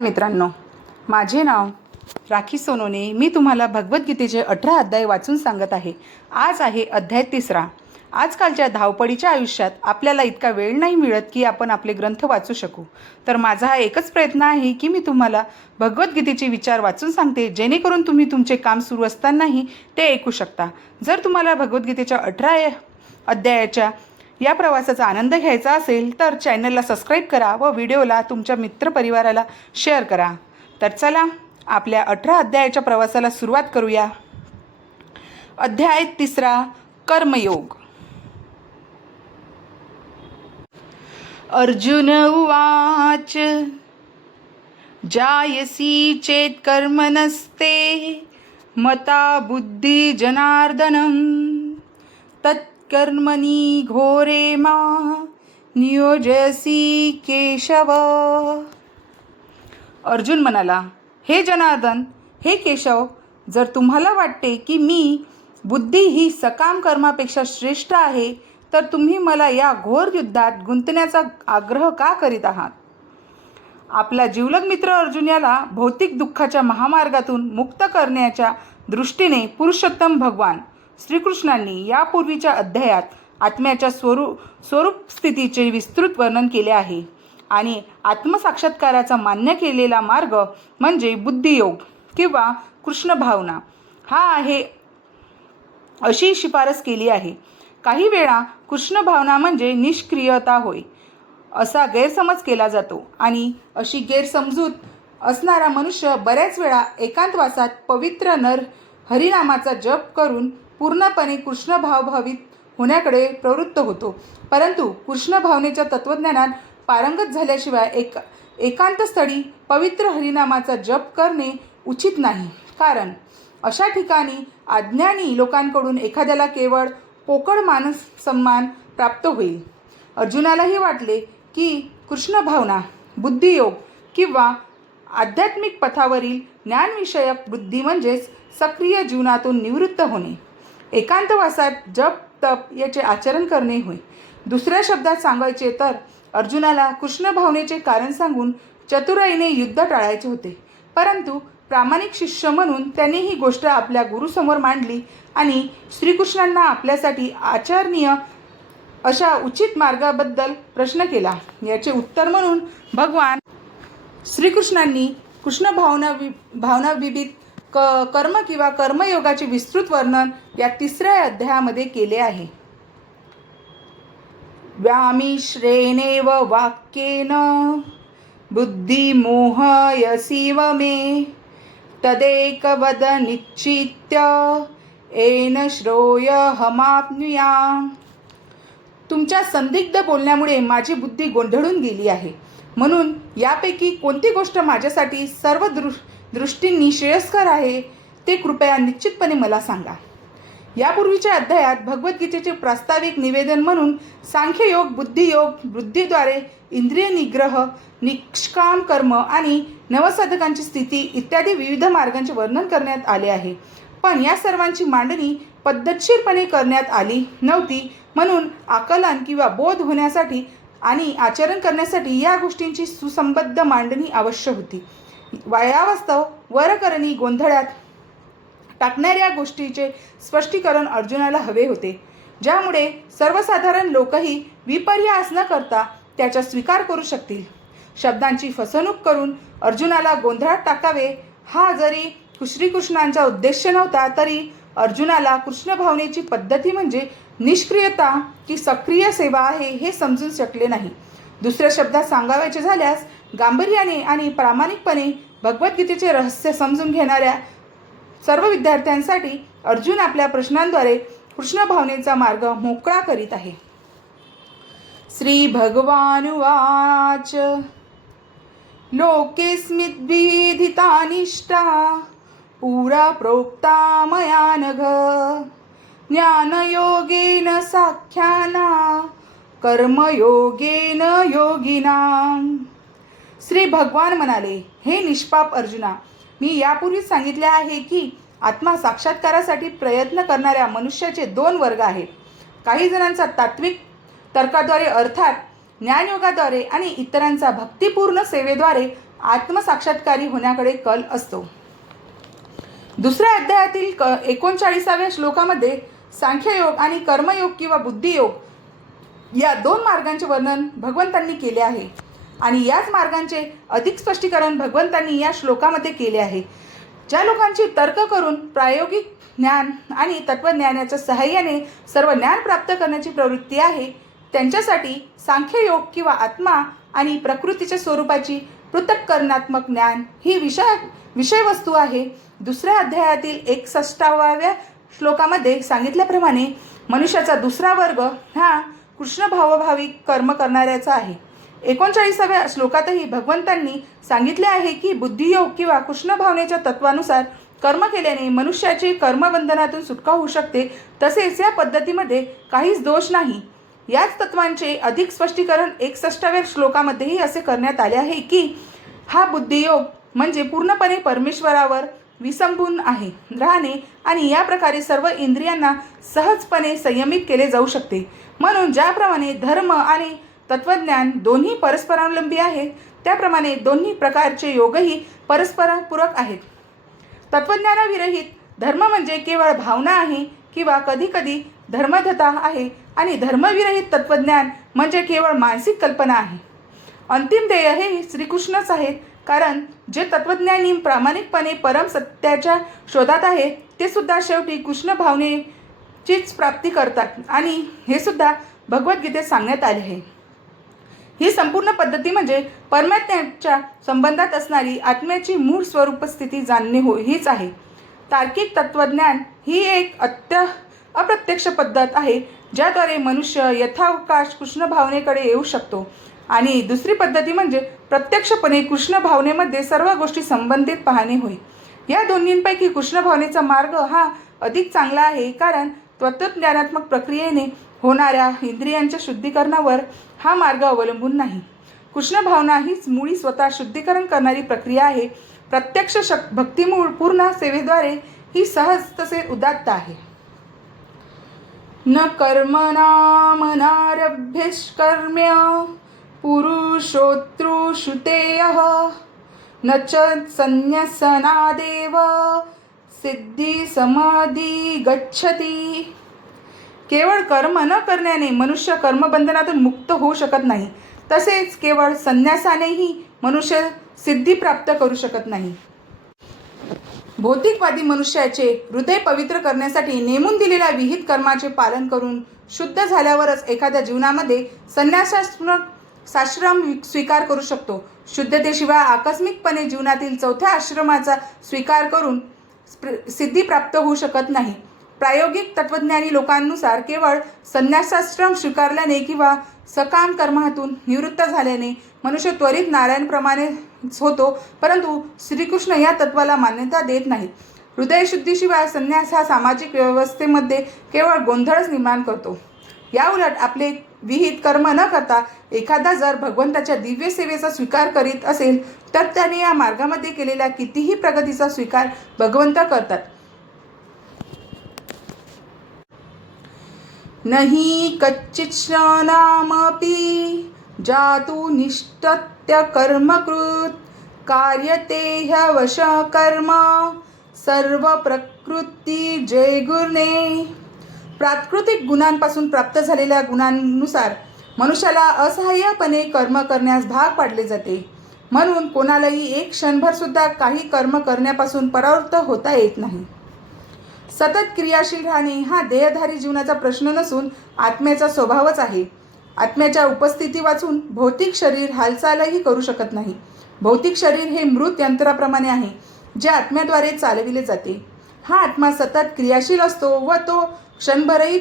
मित्रांनो, माझे नाव राखी सोनोने. मी तुम्हाला भगवद्गीतेचे 18 अध्याय वाचून सांगत आहे. आज आहे अध्याय 3. आजकालच्या धावपळीच्या आयुष्यात आपल्याला इतका वेळ नाही मिळत की आपण आपले ग्रंथ वाचू शकू. तर माझा हा एकच प्रयत्न आहे की मी तुम्हाला भगवद्गीतेचे विचार वाचून सांगते, जेणेकरून तुम्ही तुमचे काम सुरू असतानाही ते ऐकू शकता. जर तुम्हाला भगवद्गीतेच्या 18 अध्यायाच्या या प्रवासाचा आनंद घ्यायचा असेल तर चॅनलला सबस्क्राईब करा व व्हिडिओला तुमच्या मित्रपरिवाराला शेअर करा. तर चला आपल्या 18 अध्यायाच्या प्रवासाला सुरुवात करूया. अध्याय 3. कर्मयोग. अर्जुन उवाच जायसी चेत कर्मणस्ते मता बुद्धी जनार्दनम तत्कर्मणि घोरे मा नियोजसी केशव. अर्जुन म्हणाला, हे जनार्दन, हे केशव, जर तुम्हाला वाटते की मी बुद्धी ही सकाम कर्मापेक्षा श्रेष्ठ आहे तर तुम्ही मला या घोर युद्धात गुंतण्याचा आग्रह का करीत आहात? आपला जिवलग मित्र अर्जुन याला भौतिक दुःखाच्या महामार्गातून मुक्त करण्याच्या दृष्टीने पुरुषोत्तम भगवान श्रीकृष्णांनी यापूर्वीच्या अध्यायात आत्म्याच्या स्वरूप स्थितीचे विस्तृत वर्णन केले आहे आणि आत्मसाक्षात्काराचा मान्य केलेला मार्ग म्हणजे बुद्धियोग किंवा कृष्ण भावना हा आहे अशी शिफारस केली आहे. काही वेळा कृष्ण भावना म्हणजे निष्क्रियता होय असा गैरसमज केला जातो आणि अशी गैरसमजूत असणारा मनुष्य बऱ्याच वेळा एकांतवासात पवित्र हरिनामाचा जप करून पूर्णपणे कृष्ण भावभावित होण्याकडे प्रवृत्त होतो. परंतु कृष्ण भावनेच्या तत्त्वज्ञानात पारंगत झाल्याशिवाय एकांतस्थळी पवित्र हरिनामाचा जप करणे उचित नाही, कारण अशा ठिकाणी अज्ञानी लोकांकडून एखाद्याला केवळ पोकळ मानसन्मान प्राप्त होईल. अर्जुनालाही वाटले की कृष्ण भावना, बुद्धियोग किंवा आध्यात्मिक पथावरील ज्ञानविषयक बुद्धी म्हणजेच सक्रिय जीवनातून निवृत्त होणे, एकांतवासात जप तप याचे आचरण करणे होय. दुसऱ्या शब्दात सांगायचे तर अर्जुनाला कृष्ण भावनेचे कारण सांगून चतुराईने युद्ध टाळायचे होते. परंतु प्रामाणिक शिष्य म्हणून त्यांनी ही गोष्ट आपल्या गुरुसमोर मांडली आणि श्रीकृष्णांना आपल्यासाठी आचरणीय अशा उचित मार्गाबद्दल प्रश्न केला. याचे उत्तर म्हणून भगवान श्रीकृष्णांनी कृष्ण भावना विविध कर्म किंवा कर्मयोगाचे विस्तृत वर्णन या 3 अध्यायामध्ये केले आहे. व्यामिश्रेणेव वाक्येन बुद्धिमोहयसीव मे तदेक वद निश्चित्य येन श्रेयोऽहमाप्नुयाम्. तुमच्या संदिग्ध बोलण्यामुळे माझी बुद्धी गोंधळून गेली आहे, म्हणून यापैकी कोणती गोष्ट माझ्यासाठी सर्व दृष्टींनी श्रेयस्कर आहे ते कृपया निश्चितपणे मला सांगा. यापूर्वीच्या अध्यायात भगवद्गीतेचे प्रास्ताविक निवेदन म्हणून सांख्ययोग, बुद्धियोग, बुद्धीद्वारे इंद्रिय निग्रह, निष्काम कर्म आणि नवसाधकांची स्थिती इत्यादी विविध मार्गांचे वर्णन करण्यात आले आहे. पण या सर्वांची मांडणी पद्धतशीरपणे करण्यात आली नव्हती, म्हणून आकलन किंवा बोध होण्यासाठी आणि आचरण करण्यासाठी या गोष्टींची सुसंबद्ध मांडणी आवश्यक होती. यावास्तव वरकरणी गोंधळात टाकणाऱ्या गोष्टीचे स्पष्टीकरण अर्जुनाला हवे होते, ज्यामुळे सर्वसाधारण लोकही विपर्यास न करता त्याचा स्वीकार करू शकतील. शब्दांची फसवणूक करून अर्जुनाला गोंधळात टाकावे हा जरी श्रीकृष्णांचा उद्देश नव्हता, तरी अर्जुनाला कृष्ण भावनेची पद्धती म्हणजे निष्क्रियता की सक्रिय सेवा आहे हे समजून शकले नाही. दुसऱ्या शब्दात सांगायचे झाल्यास गांभीर्याने आणि प्रामाणिकपणे भगवद्गीतेचे रहस्य समजून घेणाऱ्या सर्व विद्यार्थ्यांसाठी अर्जुन आपल्या प्रश्नांद्वारे कृष्ण भावनेचा मार्ग मोकळा करीत आहे. श्री भगवानुवाच लोकेस्मिद्विदिता निष्ठा पुरा प्रोक्ता मया नघ ज्ञानयोगेन साख्याना कर्मयोगेन योगिनाम. श्री भगवान म्हणाले, हे निष्पाप अर्जुना, मी यापूर्वीच सांगितले आहे की आत्मा साक्षात्कारासाठी प्रयत्न करणाऱ्या मनुष्याचे 2 वर्ग आहेत. काही जणांचा तात्विक तर्काद्वारे अर्थात ज्ञानयोगाद्वारे आणि इतरांचा भक्तिपूर्ण सेवेद्वारे आत्मसाक्षात्कारी होण्याकडे कल असतो. दुसऱ्या अध्यायातील 39व्या श्लोकामध्ये सांख्ययोग आणि कर्मयोग किंवा बुद्धियोग या दोन मार्गांचे वर्णन भगवंतांनी केले आहे आणि याच मार्गांचे अधिक स्पष्टीकरण भगवंतांनी या श्लोकामध्ये केले आहे. ज्या लोकांची तर्क करून प्रायोगिक ज्ञान आणि तत्त्वज्ञानाच्या सहाय्याने सर्व ज्ञान प्राप्त करण्याची प्रवृत्ती आहे, त्यांच्यासाठी सांख्ययोग किंवा आत्मा आणि प्रकृतीच्या स्वरूपाची पृथक्करणात्मक ज्ञान ही विषयवस्तू आहे. दुसऱ्या अध्यायातील 61व्या श्लोकामध्ये सांगितल्याप्रमाणे मनुष्याचा दुसरा वर्ग हा कृष्ण भावभाविक कर्म करणाऱ्याचा आहे. 39व्या श्लोकातही भगवंतांनी सांगितले आहे की बुद्धियोग किंवा कृष्ण भावनेच्या तत्वानुसार कर्म केल्याने मनुष्याची कर्मबंधनातून सुटका होऊ शकते. तसेच या पद्धतीमध्ये काहीच दोष नाही. याच तत्वांचे अधिक स्पष्टीकरण 61व्या श्लोकामध्येही असे करण्यात आले आहे की हा बुद्धियोग म्हणजे पूर्णपणे परमेश्वरावर विसंबून राहणे आणि या प्रकारे सर्व इंद्रियांना सहजपणे संयमित केले जाऊ शकते. म्हणून ज्याप्रमाणे धर्म आणि तत्वज्ञान दोन्ही परस्परावलंबी आहेत, त्याप्रमाणे दोन्ही प्रकारचे योगही परस्परपूरक आहेत. तत्वज्ञानाविरहित धर्म म्हणजे केवळ भावना आहे किंवा कधीकधी धर्मदत्ता आहे आणि धर्मविरहित तत्वज्ञान म्हणजे केवळ मानसिक कल्पना आहे. अंतिम ध्येय हे श्रीकृष्णच आहेत, कारण जे तत्वज्ञानी प्रामाणिकपणे परम सत्याच्या शोधात आहेत ते सुद्धा शेवटी कृष्ण भावनेचीच प्राप्ती करतात आणि हे सुद्धा भगवद्गीतेत सांगण्यात आले आहे. ही संपूर्ण पद्धती म्हणजे परमात्म्याच्या संबंधात असणारी आत्म्याची मूळ स्वरूप स्थिती जाणणे हीच आहे. तार्किक तत्वज्ञान ही एक अप्रत्यक्ष पद्धत आहे ज्याद्वारे मनुष्य यथावकाश कृष्ण भावनेकडे येऊ शकतो आणि दुसरी पद्धती म्हणजे प्रत्यक्षपणे कृष्ण भावनेमध्ये सर्व गोष्टी संबंधित पाहणे होय. या दोन्हींपैकी कृष्ण भावनेचा मार्ग हा अधिक चांगला आहे, कारण तत्वज्ञानात्मक प्रक्रियेने होणाऱ्या इंद्रियांच्या शुद्धीकरणावर हा मार्ग अवलंबून नाही. कृष्ण भावना हीच मुळी स्वतः शुद्धीकरण करणारी प्रक्रिया आहे. प्रत्यक्ष भक्तिमूळ पूर्ण सेवेद्वारे ही सहज तसे उदात्त आहे. न कर्मणामनारभ्यष्कर्म्य पुरुषोत्तृषुतेयः न च संन्यसनादेव सिद्धी समाधी गच्छति. केवळ कर्म न करण्याने मनुष्य कर्मबंधनातून मुक्त होऊ शकत नाही. तसेच केवळ संन्यासानेही मनुष्य सिद्धी प्राप्त करू शकत नाही. भौतिकवादी मनुष्याचे हृदय पवित्र करण्यासाठी नेमून दिलेल्या विहित कर्माचे पालन करून शुद्ध झाल्यावरच एखाद्या जीवनामध्ये संन्यासाश्रम स्वीकार करू शकतो. शुद्धतेशिवाय आकस्मिकपणे जीवनातील चौथ्या आश्रमाचा स्वीकार करून सिद्धी प्राप्त होऊ शकत नाही. प्रायोगिक तत्वज्ञानी लोकांनुसार केवळ संन्यासाश्रम स्वीकारल्याने किंवा सकाम कर्मातून निवृत्त झाल्याने मनुष्य त्वरित नारायणप्रमाणेच होतो, परंतु श्रीकृष्ण या तत्वाला मान्यता देत नाहीत. हृदयशुद्धीशिवाय संन्यास हा सामाजिक व्यवस्थेमध्ये केवळ गोंधळच निर्माण करतो. याउलट आपले विहित कर्म न करता एखादा जर भगवंताच्या दिव्य सेवेचा स्वीकार करीत असेल तर त्याने या मार्गामध्ये केलेल्या कितीही प्रगतीचा स्वीकार भगवंत करतात. नहि कच्चिच्छ्रणामपि जातु निष्ठत्य कर्मकृत कार्यते ह्यवश कर्म सर्व प्रकृती जयगुणे. प्राकृतिक गुणांपासून प्राप्त झालेल्या गुणांनुसार मनुष्याला असहाय्यपणे कर्म करण्यास भाग पाडले जाते. म्हणून कोणालाही एक क्षणभर सुद्धा काही कर्म करण्यापासून परावृत्त होता येत नाही. सतत क्रियाशील राहणे हा देहधारी जीवनाचा प्रश्न नसून आत्म्याचा स्वभावच आहे. आत्म्याच्या उपस्थिती वाचून भौतिक शरीर हालचालही करू शकत नाही. भौतिक शरीर हे मृत यंत्राप्रमाणे आहे जे आत्म्याद्वारे चालविले जाते. हा आत्मा सतत क्रियाशील असतो व तो क्षणभरही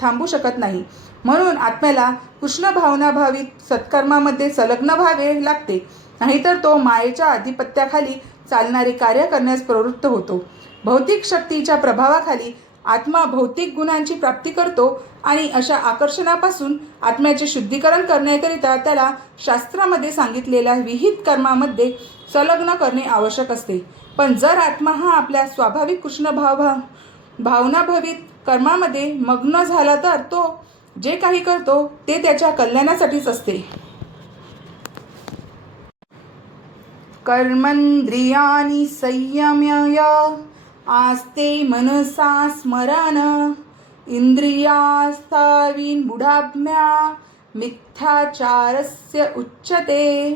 थांबू शकत नाही. म्हणून आत्म्याला कृष्ण भावनाभावित सत्कर्मामध्ये संलग्न व्हावे लागते, नाहीतर तो मायेच्या आधिपत्याखाली चालणारे कार्य करण्यास प्रवृत्त होतो. भौतिक शक्तीच्या प्रभावाखाली आत्मा भौतिक गुणांची प्राप्ती करतो आणि अशा आकर्षणापासून आत्म्याचे शुद्धीकरण करण्याकरिता त्याला शास्त्रामध्ये सांगितलेल्या विहित कर्मामध्ये संलग्न करणे आवश्यक असते. पण जर आत्मा हा आपल्या स्वाभाविक कृष्ण भावनाभावित कर्मामध्ये मग्न झाला तर तो जे काही करतो ते त्याच्या कल्याणासाठीच असते. कर्मेंद्रियाणि संयम्य आस्ते मनसा स्मरण इंद्रियार्थाविमूढात्म्या मिथ्याचारस्य उच्यते.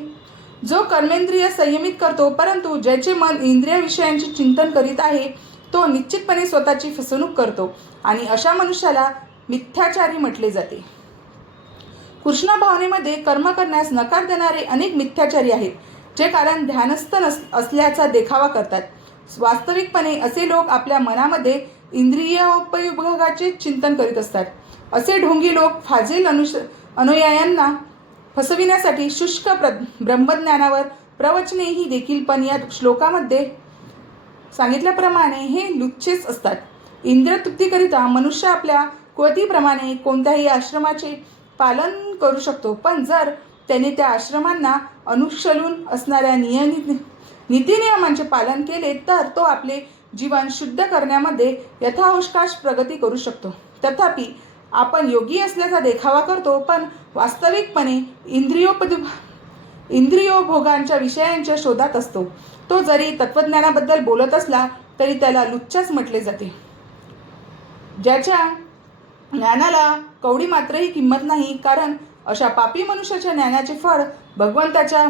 जो कर्मेंद्रिय संयमित करतो परंतु ज्याचे मन इंद्रिय विषयांचे चिंतन करीत आहे तो निश्चितपणे स्वतःची फसवणूक करतो आणि अशा मनुष्याला मिथ्याचारी म्हटले जाते. कृष्ण भावनेमध्ये कर्म करण्यास नकार देणारे अनेक मिथ्याचारी आहेत, जे कारण ध्यानस्थ असल्याचा देखावा करतात. वास्तविकपणे असे लोक आपल्या मनामध्ये इंद्रियोपयोगाचे चिंतन करीत असतात. असे ढोंगी लोक फाजील अनुयायांना फसविण्यासाठी शुष्क ब्रह्मज्ञानावर प्रवचनेही देखील पण या श्लोकामध्ये सांगितल्याप्रमाणे हे लुच्चेच असतात. इंद्रियतृप्तीकरिता मनुष्य आपल्या कुवतीप्रमाणे कोणत्याही आश्रमाचे पालन करू शकतो, पण जर त्याने त्या आश्रमांना अनुसरून असणाऱ्या नीतिनियमांचे पालन केले तर तो आपले जीवन शुद्ध करण्यामध्ये यथावकाश प्रगती करू शकतो. तथापि आपण योगी असल्याचा देखावा करतो, पण वास्तविकपणे इंद्रियोभोगांच्या विषयांच्या शोधात असतो. तो जरी तत्वज्ञानाबद्दल बोलत असला तरी त्याला लुच्चाच म्हटले जाते. ज्याच्या ज्ञानाला कवडी मात्रही किंमत नाही, कारण अशा पापी मनुष्याच्या ज्ञानाचे फळ भगवंताच्या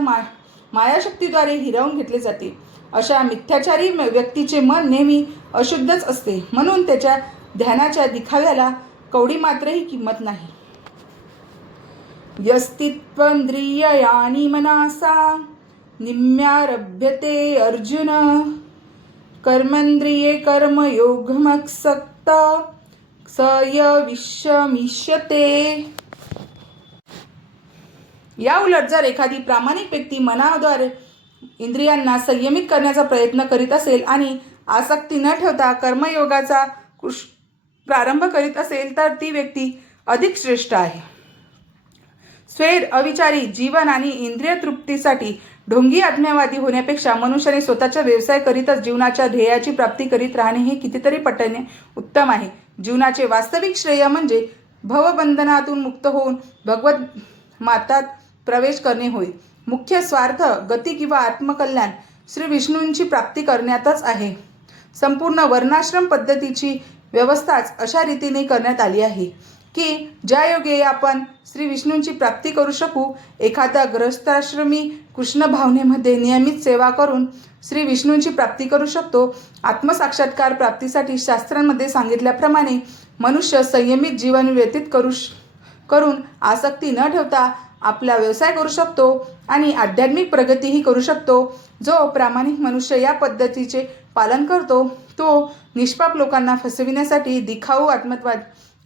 मायाशक्तीद्वारे हिरावून घेतले जाते. अशा मिथ्याचारी व्यक्तीचे मन नेहमी अशुद्धच असते, म्हणून त्याच्या ध्यानाच्या दिखाव्याला कवडी मात्रही किंमत नाही. यस्तित्वेंद्रियाणि मनसा निम्यारभ्यते अर्जुन कर्मेंद्रिये कर्मयोगमसक्त विषमिष्यते. या उलट जर एखादी प्रामाणिक व्यक्ती मनाद्वारे इंद्रियांना संयमित करण्याचा प्रयत्न करीत असेल आणि आसक्ती न ठेवता कर्मयोगाचा प्रारंभ करीत असेल तर ती व्यक्ती अधिक श्रेष्ठ आहे. स्वेर अविचारी जीवन आणि इंद्रिय तृप्तीसाठी ढोंगी आत्म्यवादी होण्यापेक्षा मनुष्याने स्वतःचा व्यवसाय करीतच जीवनाच्या ध्येयाची प्राप्ती करीत राहणे हे कितीतरी पटीने उत्तम आहे. जीवनाचे वास्तविक श्रेय म्हणजे भवबंधनातून मुक्त होऊन भगवत मातात प्रवेश करणे होय. मुख्य स्वार्थ गती किंवा आत्मकल्याण श्री विष्णूंची प्राप्ती करण्यातच आहे. संपूर्ण वर्णाश्रम पद्धतीची व्यवस्थाच अशा रीतीने करण्यात आली आहे की ज्या योगे आपण श्री विष्णूंची प्राप्ती करू शकू. एखादा गृहस्थाश्रमी कृष्ण भावनेमध्ये नियमित सेवा करून श्री विष्णूंची प्राप्ती करू शकतो. आत्मसाक्षात्कार प्राप्तीसाठी शास्त्रांमध्ये सांगितल्याप्रमाणे मनुष्य संयमित जीवन व्यतीत करून आसक्ती न ठेवता आपला व्यवसाय करू शकतो आणि आध्यात्मिक प्रगतीही करू शकतो. जो प्रामाणिक मनुष्य या पद्धतीचे पालन करतो तो निष्पाप लोकांना फसविण्यासाठी दिखाऊ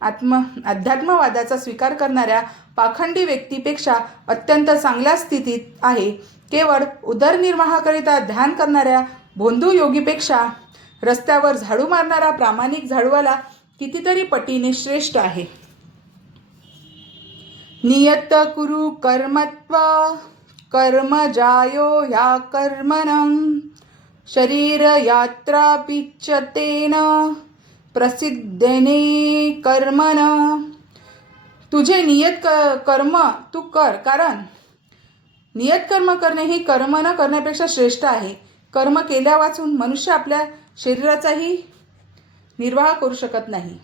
अध्यात्मवादाचा स्वीकार करणाऱ्या पाखंडी व्यक्तीपेक्षा अत्यंत चांगल्या स्थितीत आहे. केवळ उदरनिर्वाहाकरिता ध्यान करणाऱ्या भोंदू योगीपेक्षा रस्त्यावर झाडू मारणारा प्रामाणिक झाडूवाला कितीतरी पटीने श्रेष्ठ आहे. नियत कुरु कर्मत्व कर्म जायो ह्या कर्मणं शरीर यात्रा पिच्यतेन प्रसिद्धेने कर्मण. तुझे नियत कर्म तू कर, कारण नियत कर्म करणे हे कर्म न करण्यापेक्षा श्रेष्ठ आहे. कर्म केल्या वाचून मनुष्य आपल्या शरीराचाही निर्वाह करू शकत नाही.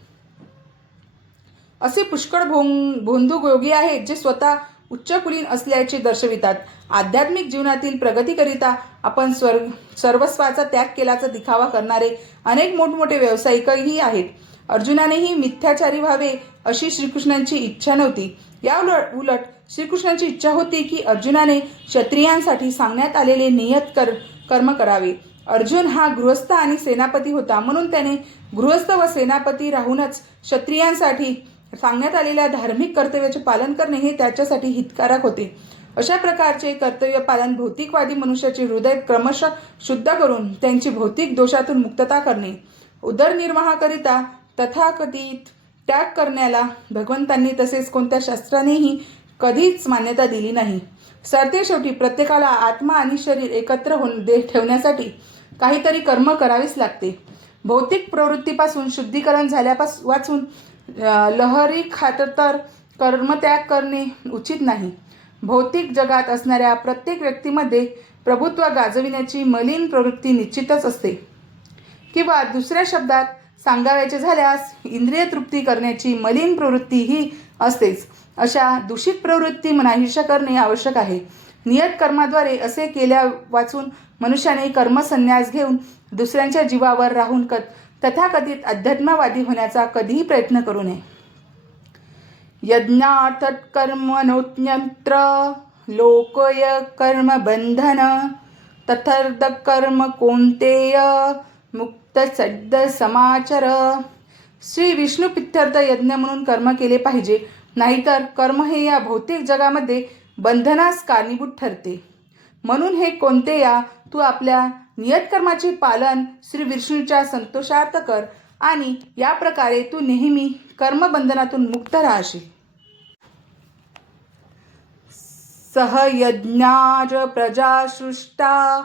असे पुष्कळ भोंदू योगी आहेत जे स्वतः उच्चकुलीन असल्याचे दर्शवितात. आध्यात्मिक जीवनातील प्रगतीकरिता आपण सर्वस्वाचा त्याग केल्याचा दिखावा करणारे अनेक मोठमोठे व्यावसायिकही आहेत. अर्जुनानेही मिथ्याचारी व्हावे अशी श्रीकृष्णांची इच्छा नव्हती. या उलट श्रीकृष्णांची इच्छा होती की अर्जुनाने क्षत्रियांसाठी सांगण्यात आलेले नियत कर्म करावे. अर्जुन हा गृहस्थ आणि सेनापती होता, म्हणून त्याने गृहस्थ व सेनापती राहूनच क्षत्रियांसाठी सांगण्यात आलेल्या धार्मिक कर्तव्याचे पालन करणे हे त्याच्यासाठी हितकारक होते. अशा प्रकारचे कर्तव्य पालन भौतिकवादी मनुष्याचे हृदय क्रमशः शुद्ध करून त्यांची भौतिक दोषातून मुक्तता करणे. उदरनिर्वाहाकरिता तथाकथित त्याग करण्याला भगवंतांनी तसेच कोणत्या शास्त्रानेही कधीच मान्यता दिली नाही. सरतेशेवटी प्रत्येकाला आत्मा आणि शरीर एकत्र ठेवण्यासाठी काहीतरी कर्म करावेच लागते. भौतिक प्रवृत्तीपासून शुद्धीकरण वाचून लहरी खातर कर्मत्याग करणे उचित नाही. भौतिक जगात असणाऱ्या प्रत्येक व्यक्तीमध्ये प्रभुत्व गाजविण्याची मलिन प्रवृत्ती निश्चितच असते. किंवा दुसऱ्या शब्दात सांगावयाचे झाल्यास इंद्रिय तृप्ती करण्याची मलिन प्रवृत्ती ही असतेच. अशा दूषित प्रवृत्ती नाहीशा करणे आवश्यक आहे. नियत कर्माद्वारे असे केल्या वाचून मनुष्याने कर्मसन्यास घेऊन दुसऱ्यांच्या जीवावर राहून तथाकथित अध्यात्मवादी होण्याचा कधीही प्रयत्न करू नये. यज्ञार्थत कर्मणोऽन्यत्र लोकय कर्म बंधन तथर्थ कर्म कौन्तेय मुक्त सद्द समाचार. श्री विष्णू प्रीत्यर्थ यज्ञ म्हणून कर्म केले पाहिजे, नाहीतर कर्म हे या भौतिक जगामध्ये बंधनास कारणीभूत ठरते. म्हणून हे कोणतेया, तू आपल्या नियत कर्माचे पालन श्री विष्णूच्या संतोषार्थ कर आणि या प्रकारे तू नेहमी कर्मबंधनातून मुक्त राहशील. सहयज्ञाज प्रजा सृष्टा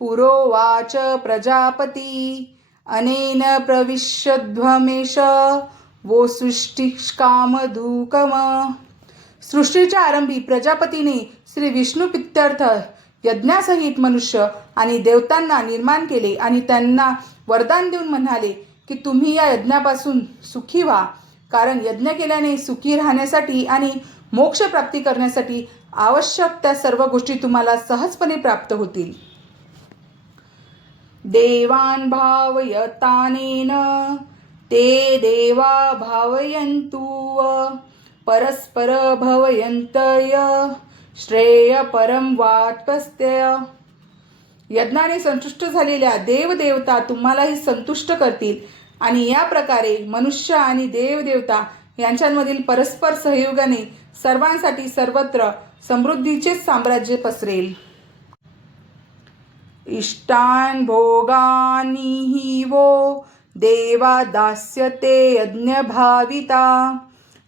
पुरोवाच प्रजापती अनेन प्रविश्यध्वमेश वो सृष्टिकामधुकम. सृष्टीच्या आरंभी प्रजापतीने श्री विष्णू प्रीत्यर्थ यज्ञासहित मनुष्य आणि देवतांना निर्माण केले आणि त्यांना वरदान देऊन म्हणाले की तुम्ही या यज्ञापासून सुखी व्हा, कारण यज्ञ केल्याने सुखी राहण्यासाठी आणि मोक्ष प्राप्ती करण्यासाठी आवश्यक त्या सर्व गोष्टी तुम्हाला सहजपणे प्राप्त होतील. देवान भावयतानेन ते देवा भावयन्तु परस्पर भवयन्तय श्रेय परम वात्पस्त्य. यज्ञाने संतुष्ट झालेल्या देवदेवता तुम्हालाही संतुष्ट करतील आणि या प्रकारे मनुष्य आणि देवदेवता यांच्यामधील परस्पर सहयोगाने सर्वांसाठी सर्वत्र समृद्धीचेच साम्राज्य पसरेल. इष्टान भोगानि वो देवा दास्यते यज्ञ भाविता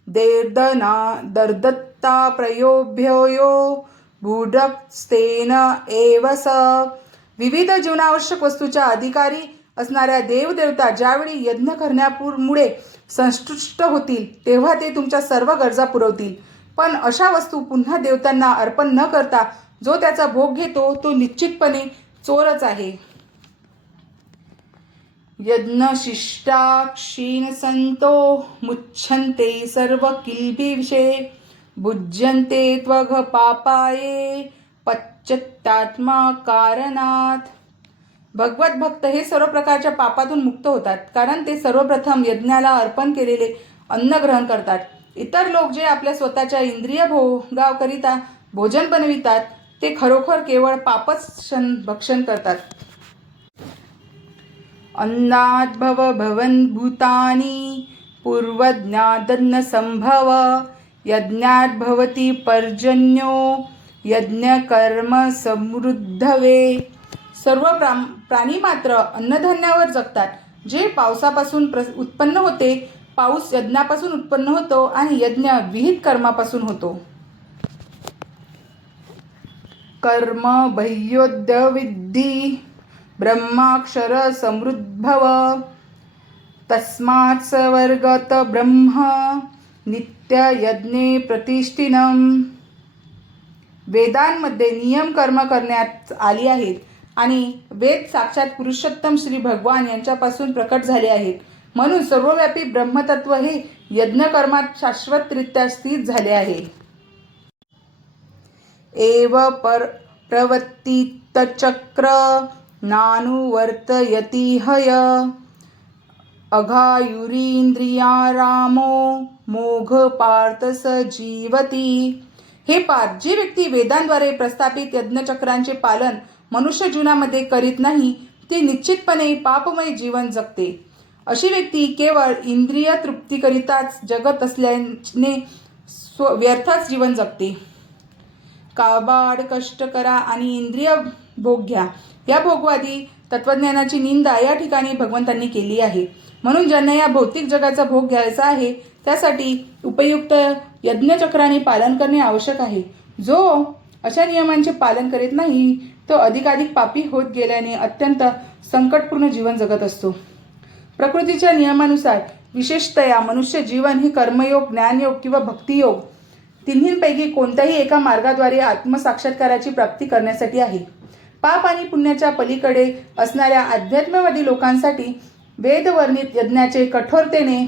दर्दत्ता प्रयोभ्यो भूडस्तेन एव स. विविध जीवनावश्यक वस्तूच्या अधिकारी असणाऱ्या देवदेवता ज्यावेळी यज्ञ करण्यामुळे संतुष्ट होतील तेव्हा ते तुमच्या सर्व गरजा पुरवतील. पण अशा वस्तू पुन्हा देवतांना अर्पण न करता जो त्याचा भोग घेतो तो निश्चितपणे चोरच आहे. यज्ञशिष्टा क्षीण संतो मुच्छन्ते सर्व किल्बिषे भुज्यन्ते त्वघ पापाये पश्चात्तात्मा कारणात. भगवत भक्त हे सर्व प्रकारच्या पापातून मुक्त होतात, कारण ते सर्वप्रथम यज्ञाला अर्पण केलेले अन्न ग्रहण करतात. इतर लोक जे आपल्या स्वतःच्या इंद्रिय भोगाकरिता भोजन बनवितात ते खरोखर केवळ पापच भक्षण करतात. अन्नात् भवन भूतानि पूर्वज्ञादन्न संभव यज्ञात् भवति पर्जन्यो यज्ञ कर्म समृद्धवे. सर्व प्राणी मात्र अन्नधान्यावर जगतात, जे पावसापासून उत्पन्न होते. पाऊस यज्ञापासून उत्पन्न होतो आणि यज्ञ विहित कर्मापासून होतो. कर्म बाह्योद्य विद्धि ब्रह्माक्षर समृद्भव तस्मात् स्वर्गत ब्रह्म नित्य यज्ञे प्रतिष्ठिनम. वेदांमध्ये नियम कर्म करण्यात आली आहेत आणि वेद साक्षात पुरुषोत्तम श्री भगवान यांच्यापासून प्रकट झाले आहेत. म्हणून सर्वव्यापी ब्रह्मतत्व हे यज्ञकर्मात शाश्वतरित्या स्थित झाले आहे. एव प्रवृत्तितचक्र नानुवर्तयति हय अघायुरींद्रियारामो मोघ पार्थ स जीवती. हे पार्थ, जी व्यक्ती वेदांद्वारे प्रस्थापित यज्ञचक्रांचे पालन मनुष्य जीवनामध्ये करीत नाही ती निश्चितपणे पापमय जीवन जगते. अशी व्यक्ती केवळ इंद्रिय तृप्तीकरिताच जगत असल्याने व्यर्थच जीवन जगते. काबाड कष्ट करा आणि इंद्रिय भोग घ्या, या भोगवादी तत्वज्ञानाची निंदा या ठिकाणी भगवंतांनी केली आहे. म्हणून ज्यांना या भौतिक जगाचा भोग घ्यायचा आहे त्यासाठी उपयुक्त यज्ञचक्राने पालन करणे आवश्यक आहे. जो अशा नियमांचे पालन करीत नाही तो अधिकाधिक पापी होत गेल्याने अत्यंत संकटपूर्ण जीवन जगत असतो. प्रकृतीच्या नियमानुसार विशेषतया मनुष्य जीवन ही कर्मयोग, ज्ञानयोग किंवा भक्तियोग तिन्हींपैकी कोणत्याही एका मार्गाद्वारे आत्मसाक्षात्काराची प्राप्ती करण्यासाठी आहे. पाप आणि पुण्याच्या पलीकडे असणाऱ्या अध्यात्मवादी लोकांसाठी वेदवर्णित यज्ञाचे कठोरतेने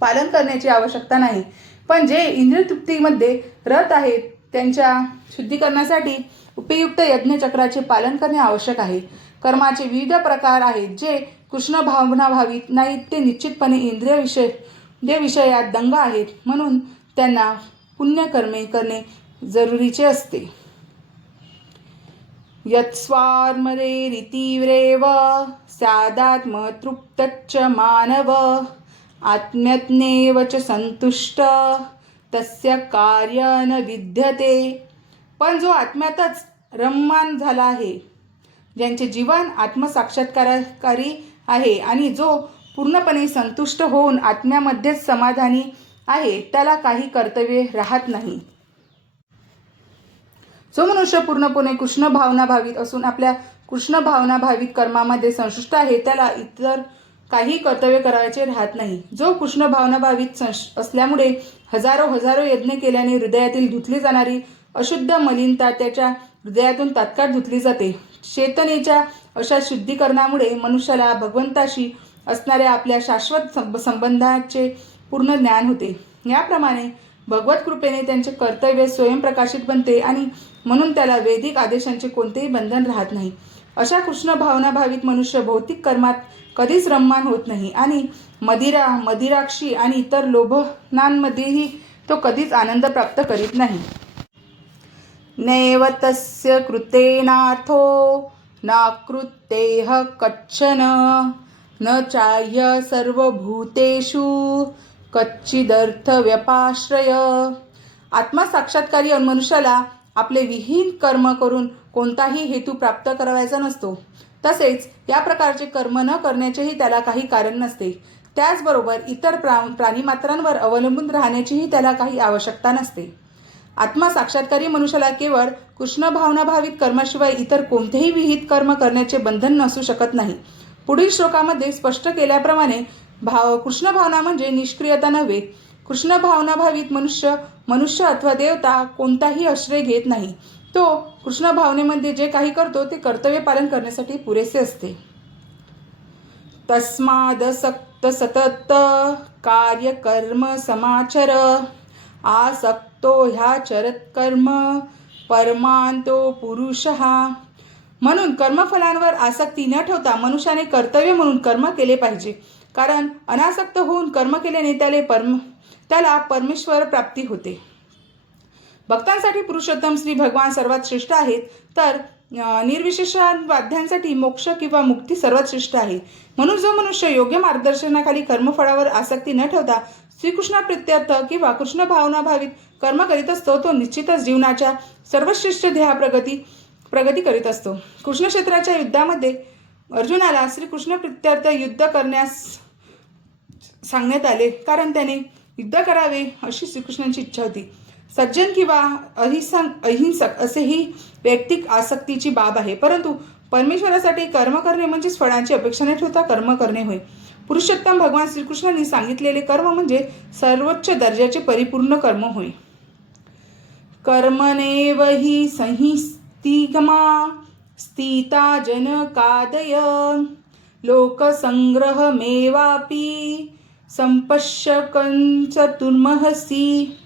पालन करण्याची आवश्यकता नाही, पण जे इंद्रियतृप्तीमध्ये रत आहेत त्यांच्या शुद्धीकरणासाठी उपयुक्त यज्ञचक्राचे पालन करणे आवश्यक आहे. कर्माचे विविध प्रकार आहेत जे कृष्ण भावनाभावित नाहीत, ते निश्चितपणे इंद्रिय विषयात दंग आहेत, म्हणून त्यांना पुण्यकर्मे करणे जरुरीचे असते. यत्स्वार्मरेरितीव्रेव स्यादात्मतृप्तच्च मानव आत्म्यज्ञेव च संतुष्ट तस्य कार्य न विद्यते. पण जो आत्म्यातच रममाण झाला आहे, ज्यांचे जीवन आत्मसाक्षात्कारी आहे आणि जो पूर्णपणे संतुष्ट होऊन आत्म्यामध्येच समाधानी आहे, त्याला काही कर्तव्य राहत नाही. जो मनुष्य पूर्णपणे कृष्ण भावनाभावित असून आपल्या कृष्ण भावनाभावित कर्मामध्ये संतुष्ट आहे, त्याला इतर काही कर्तव्य करायचे राहत नाही. जो कृष्ण भावनाभावित असल्यामुळे हजारो यज्ञ केल्याने हृदयातील धुतली जाणारी अशुद्ध मलिनता त्याच्या हृदयातून तात्काळ धुतली जाते. चेतनेच्या अशा शुद्धीकरणामुळे मनुष्याला भगवंताशी असणाऱ्या आपल्या शाश्वत संबंधाचे पूर्ण ज्ञान होते. याप्रमाणे भगवत कृपेने त्यांचे कर्तव्य स्वयंप्रकाशित बनते आणि म्हणून त्याला वैदिक आदेशांचे कोणतेही बंधन राहत नाही. अशा कृष्ण भावनाभावित मनुष्य भौतिक कर्मात कधीच रममाण होत नाही आणि मदिराक्षी आणि इतर लोभनांमध्येही तो कधीच आनंद प्राप्त करीत नाही. नैव तस्य कृतेनार्थो नाकृतेह कच्चन न चाह्य सर्वभूतेषु कच्चिदर्थ व्यपाश्रय. आत्मसाक्षात्कारी मनुष्याला आपले विहीन कर्म करून कोणताही हेतू प्राप्त करायचा नसतो. तसेच या प्रकारचे कर्म न करण्याचेही त्याला काही कारण नसते. त्याचबरोबर इतर प्राणीमात्रांवर अवलंबून राहण्याचीही त्याला काही आवश्यकता नसते. आत्मसाक्षात्कारी मनुष्याला केवळ कृष्ण भावनाभावित कर्माशिवाय इतर कोणतेही विहित कर्म करण्याचे बंधन नसू शकत नाही. पुढील श्लोकामध्ये स्पष्ट केल्याप्रमाणे कृष्ण भावना म्हणजे निष्क्रियता नव्हे. कृष्ण भावनाभावित मनुष्य अथवा देवता कोणताही आश्रय घेत नाही. तो कृष्ण भावनेमध्ये जे काही करतो ते कर्तव्य पालन करण्यासाठी पुरेसे असते. तस्मादसक्त सतत कार्यकर्म समाचर आसक्तो ह्याचरत कर्म परमांतो पुरुषः. म्हणून कर्मफलांवर आसक्ती न ठेवता मनुष्याने कर्तव्य म्हणून कर्म केले पाहिजे, कारण अनासक्त होऊन कर्म केल्याने त्याला परमेश्वर प्राप्ती होते. भक्तांसाठी पुरुषोत्तम श्री भगवान सर्वात श्रेष्ठ आहेत, तर निर्विशेषवाद्यांसाठी मोक्ष किंवा मुक्ती सर्वात श्रेष्ठ आहे. म्हणून जो मनुष्य योग्य मार्गदर्शनाखाली कर्मफळावर आसक्ती न ठेवता श्रीकृष्णाप्रित्यर्थ किंवा कृष्ण भावनाभावित कर्म करीत असतो, तो निश्चितच जीवनाच्या सर्वश्रेष्ठ ध्येया प्रगती करीत असतो. कृष्णक्षेत्राच्या युद्धामध्ये अर्जुनाला श्रीकृष्णप्रित्यर्थ युद्ध करण्यास सांगण्यात आले, कारण त्याने युद्ध करावे अशी श्रीकृष्णांची इच्छा होती. सज्जन किंवा अहिंसक असे ही वैयक्तिक आसक्तीची बाब आहे, परंतु परमेश्वरासाठी कर्म करणे म्हणजेच फळांची अपेक्षा न ठेवता कर्म करणे होय. पुरुषोत्तम भगवान श्रीकृष्णांनी सांगितलेले कर्म म्हणजे सर्वोच्च दर्जाचे परिपूर्ण कर्म होय. कर्मणेव हि संहिस्तिगमा स्थिता जनकादय लोकसंग्रहमेवापि संपश्यकं चतुर्महसी.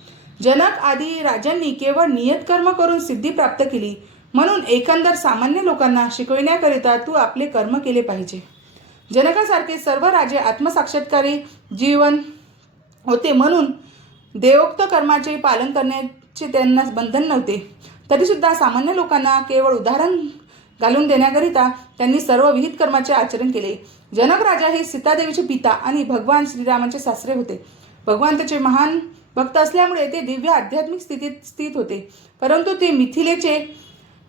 जनक आदी राजांनी केवळ नियत कर्म करून सिद्धी प्राप्त केली, म्हणून एकंदर सामान्य लोकांना शिकविण्याकरिता तू आपले कर्म केले पाहिजे. जनकासारखे सर्व राजे आत्मसाक्षात्कारी जीवन होते, म्हणून देवोक्त कर्माचे पालन करण्याचे त्यांना बंधन नव्हते. तरीसुद्धा सामान्य लोकांना केवळ उदाहरण घालून देण्याकरिता त्यांनी सर्व विहित कर्माचे आचरण केले. जनक राजा हे सीतादेवीचे पिता आणि भगवान श्रीरामांचे सासरे होते. भगवान त्याचे महान भक्त असल्यामुळे ते दिव्य आध्यात्मिक स्थितीत स्थित होते, परंतु ते मिथिलेचे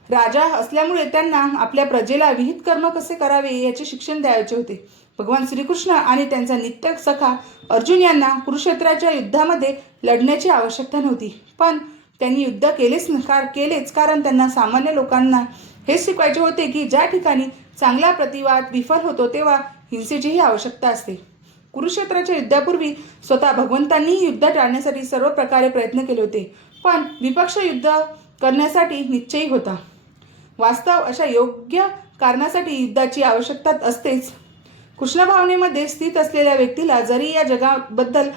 राजा असल्यामुळे त्यांना आपल्या प्रजेला विहित कर्म कसे करावे याचे शिक्षण द्यायचे होते. भगवान श्रीकृष्ण आणि त्यांचा नित्य सखा अर्जुन यांना कुरुक्षेत्राच्या युद्धामध्ये लढण्याची आवश्यकता नव्हती, पण त्यांनी युद्ध केलेच कारण त्यांना सामान्य लोकांना हे शिकवायचे होते की ज्या ठिकाणी चांगला प्रतिवाद विफल होतो तेव्हा हिंसेचीही आवश्यकता असते. कुरुक्षेत्राच्या युद्धापूर्वी स्वतः भगवंतांनीही युद्ध टाळण्यासाठी सर्व प्रकारे प्रयत्न केले होते, पण विपक्ष युद्ध करण्यासाठी निश्चयी होता. वास्तव अशा योग्य कारणासाठी युद्धाची आवश्यकता असतेच. कृष्ण भावनेमध्ये स्थित असलेल्या व्यक्तीला जरी या जगाबद्दल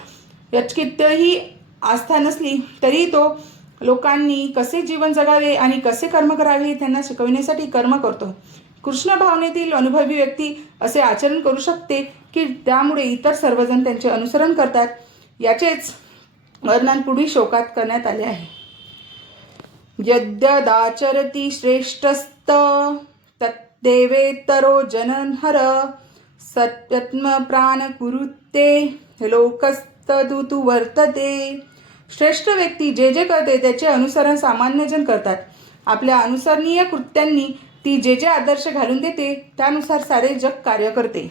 यत्किंचितही आस्था नसली तरी तो लोकांनी कसे जीवन जगावे आणि कसे कर्म करावे हे त्यांना शिकविण्यासाठी कर्म करतो. कृष्ण भावनेतील अनुभवी व्यक्ती असे आचरण करू शकते की त्यामुळे इतर सर्वजण त्यांचे अनुसरण करतात. याचेच वर्णन पुढील श्लोकात करण्यात आले आहे. यद्यदाचरति श्रेष्ठस्त तद्देवेतरो जनहर सत्यात्म प्राण कुरुते लोकस्तदुतु वर्तते. श्रेष्ठ व्यक्ती जे जे करते त्याचे अनुसरण सामान्यजन करतात. आपल्या अनुसरणीय कृत्यांनी ती जे जे आदर्श घालून देते त्यानुसार सारे जग कार्य करते.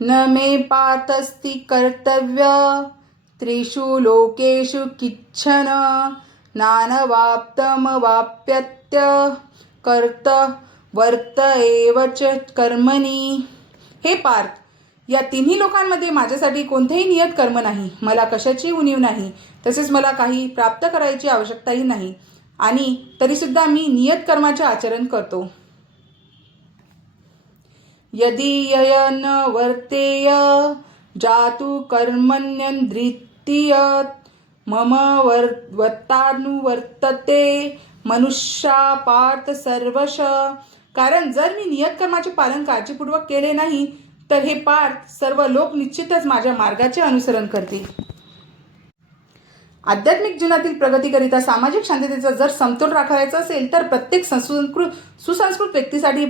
न मे पार्थस्ति कर्तव्य त्रिषु लोकेषु किच्छन नानवाप्तमवाप्यत्य कर्त वर्त एव च कर्मणी. हे पार्थ, या तिन्ही लोकांमध्ये माझ्यासाठी कोणतेही नियत कर्म नाही. मला कशाची उणीव नाही, तसेच मला काही प्राप्त करायची आवश्यकताही नाही आणि तरीसुद्धा मी नियत कर्माचे आचरण करतो. यदि ययन वर्तेय जातु कर्मण्यन्द्रियत मम वर्तानुवर्तते मनुष्या पार्थ सर्वश. कारण जर मी नियत कर्माचे पालन काळजीपूर्वक केले नाही तर हे पार्थ सर्व लोक निश्चितच माझ्या मार्गाचे अनुसरण करतील. आध्यात्मिक जीवनातील प्रगतीकरिता सामाजिक शांततेचा जर समतोल राखायचा असेल तर प्रत्येक सुसंस्कृत व्यक्तीसाठी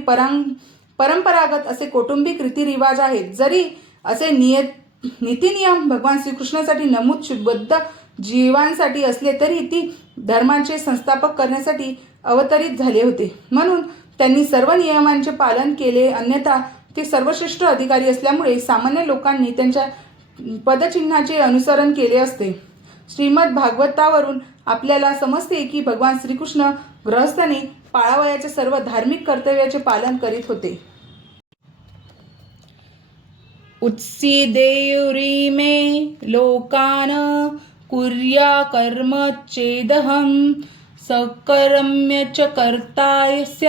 परंपरागत असे कौटुंबिक रीतिरिवाज आहेत. जरी असे नीतिनियम भगवान श्रीकृष्णासाठी नमूद शुद्धबद्ध जीवांसाठी असले तरी ती धर्माचे संस्थापक करण्यासाठी अवतरित झाले होते. म्हणून त्यांनी सर्व नियमांचे पालन केले. अन्यथा ते सर्वश्रेष्ठ अधिकारी असल्यामुळे सामान्य लोकांनी त्यांच्या पदचिन्हाचे अनुसरण केले असते. श्रीमद भागवतावरून आपल्याला समजते की भगवान श्रीकृष्ण गृहस्थाने पाळावयाच्या सर्व धार्मिक कर्तव्याचे पालन करीत होते. उत्सीदेयुरिमे लोकान कुर्या कर्म चेदहं सकर्म्य च कर्तायस्य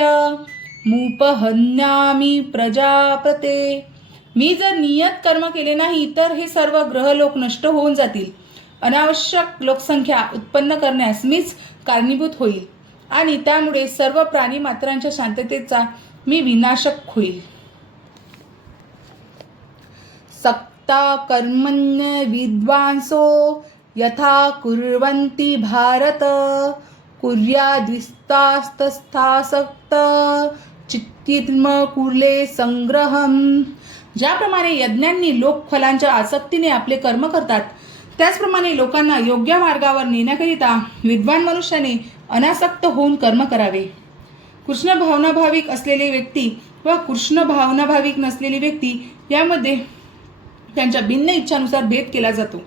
मुपहन्यामि प्रजापते. मी जर नियत कर्म केले नाही तर हे सर्व ग्रहलोक नष्ट होऊन जातील. अनावश्यक लोकसंख्या उत्पन्न करण्यास मीच कारणीभूत होईल आणि त्यामुळे सर्व प्राणी मात्रांच्या शांततेचा मी विनाशक होईल. सक्ता कर्मण्य विद्वांसो यथा कुर्वन्ति भारत कुर्याद्विस्तास्तस्थासक्त चित्तित्म कुर्ले संग्रहम. ज्याप्रमाणे यज्ञांनी लोकफलांच्या आसक्तीने आपले कर्म करतात त्याचप्रमाणे लोकांना योग्य मार्गावर नेण्याकरिता विद्वान मनुष्याने अनासक्त होऊन कर्म करावे. कृष्ण भावनाभाविक असलेले व्यक्ती व कृष्ण भावनाभाविक नसलेली व्यक्ती यामध्ये त्यांच्या भिन्न इच्छानुसार भेद केला जातो.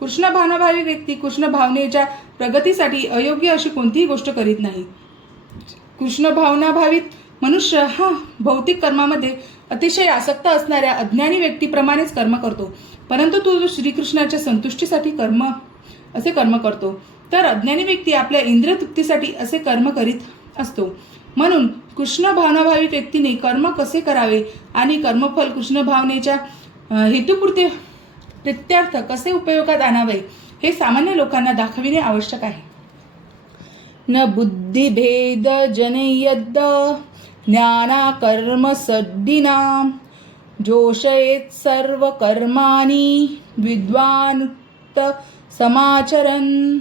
कृष्ण भावनाभाविक व्यक्ती कृष्ण भावनेच्या प्रगतीसाठी अयोग्य अशी कोणतीही गोष्ट करीत नाही. कृष्ण भावनाभावित मनुष्य हा भौतिक कर्मामध्ये अतिशय आसक्त असणाऱ्या अज्ञानी व्यक्तीप्रमाणेच कर्म करतो. परंतु तो श्रीकृष्णाच्या संतुष्टीसाठी असे कर्म करतो, तर अज्ञानी व्यक्ती आपल्या इंद्रिय तृप्तीसाठी असे कर्म करीत असतो. म्हणून कृष्ण भावनाभाविक व्यक्तीने कर्म कसे करावे आणि कर्मफल कृष्ण भावनेच्या हेतुपुरते प्रित्यर्थ कसे उपयोगात आणावे हे सामान्य लोकांना दाखविणे आवश्यक आहे. न बुद्धिभेद जनयद ज्ञाना कर्म सद्दिनाम जोषयेत सर्व कर्माणी विद्वानुक्त समाचरण.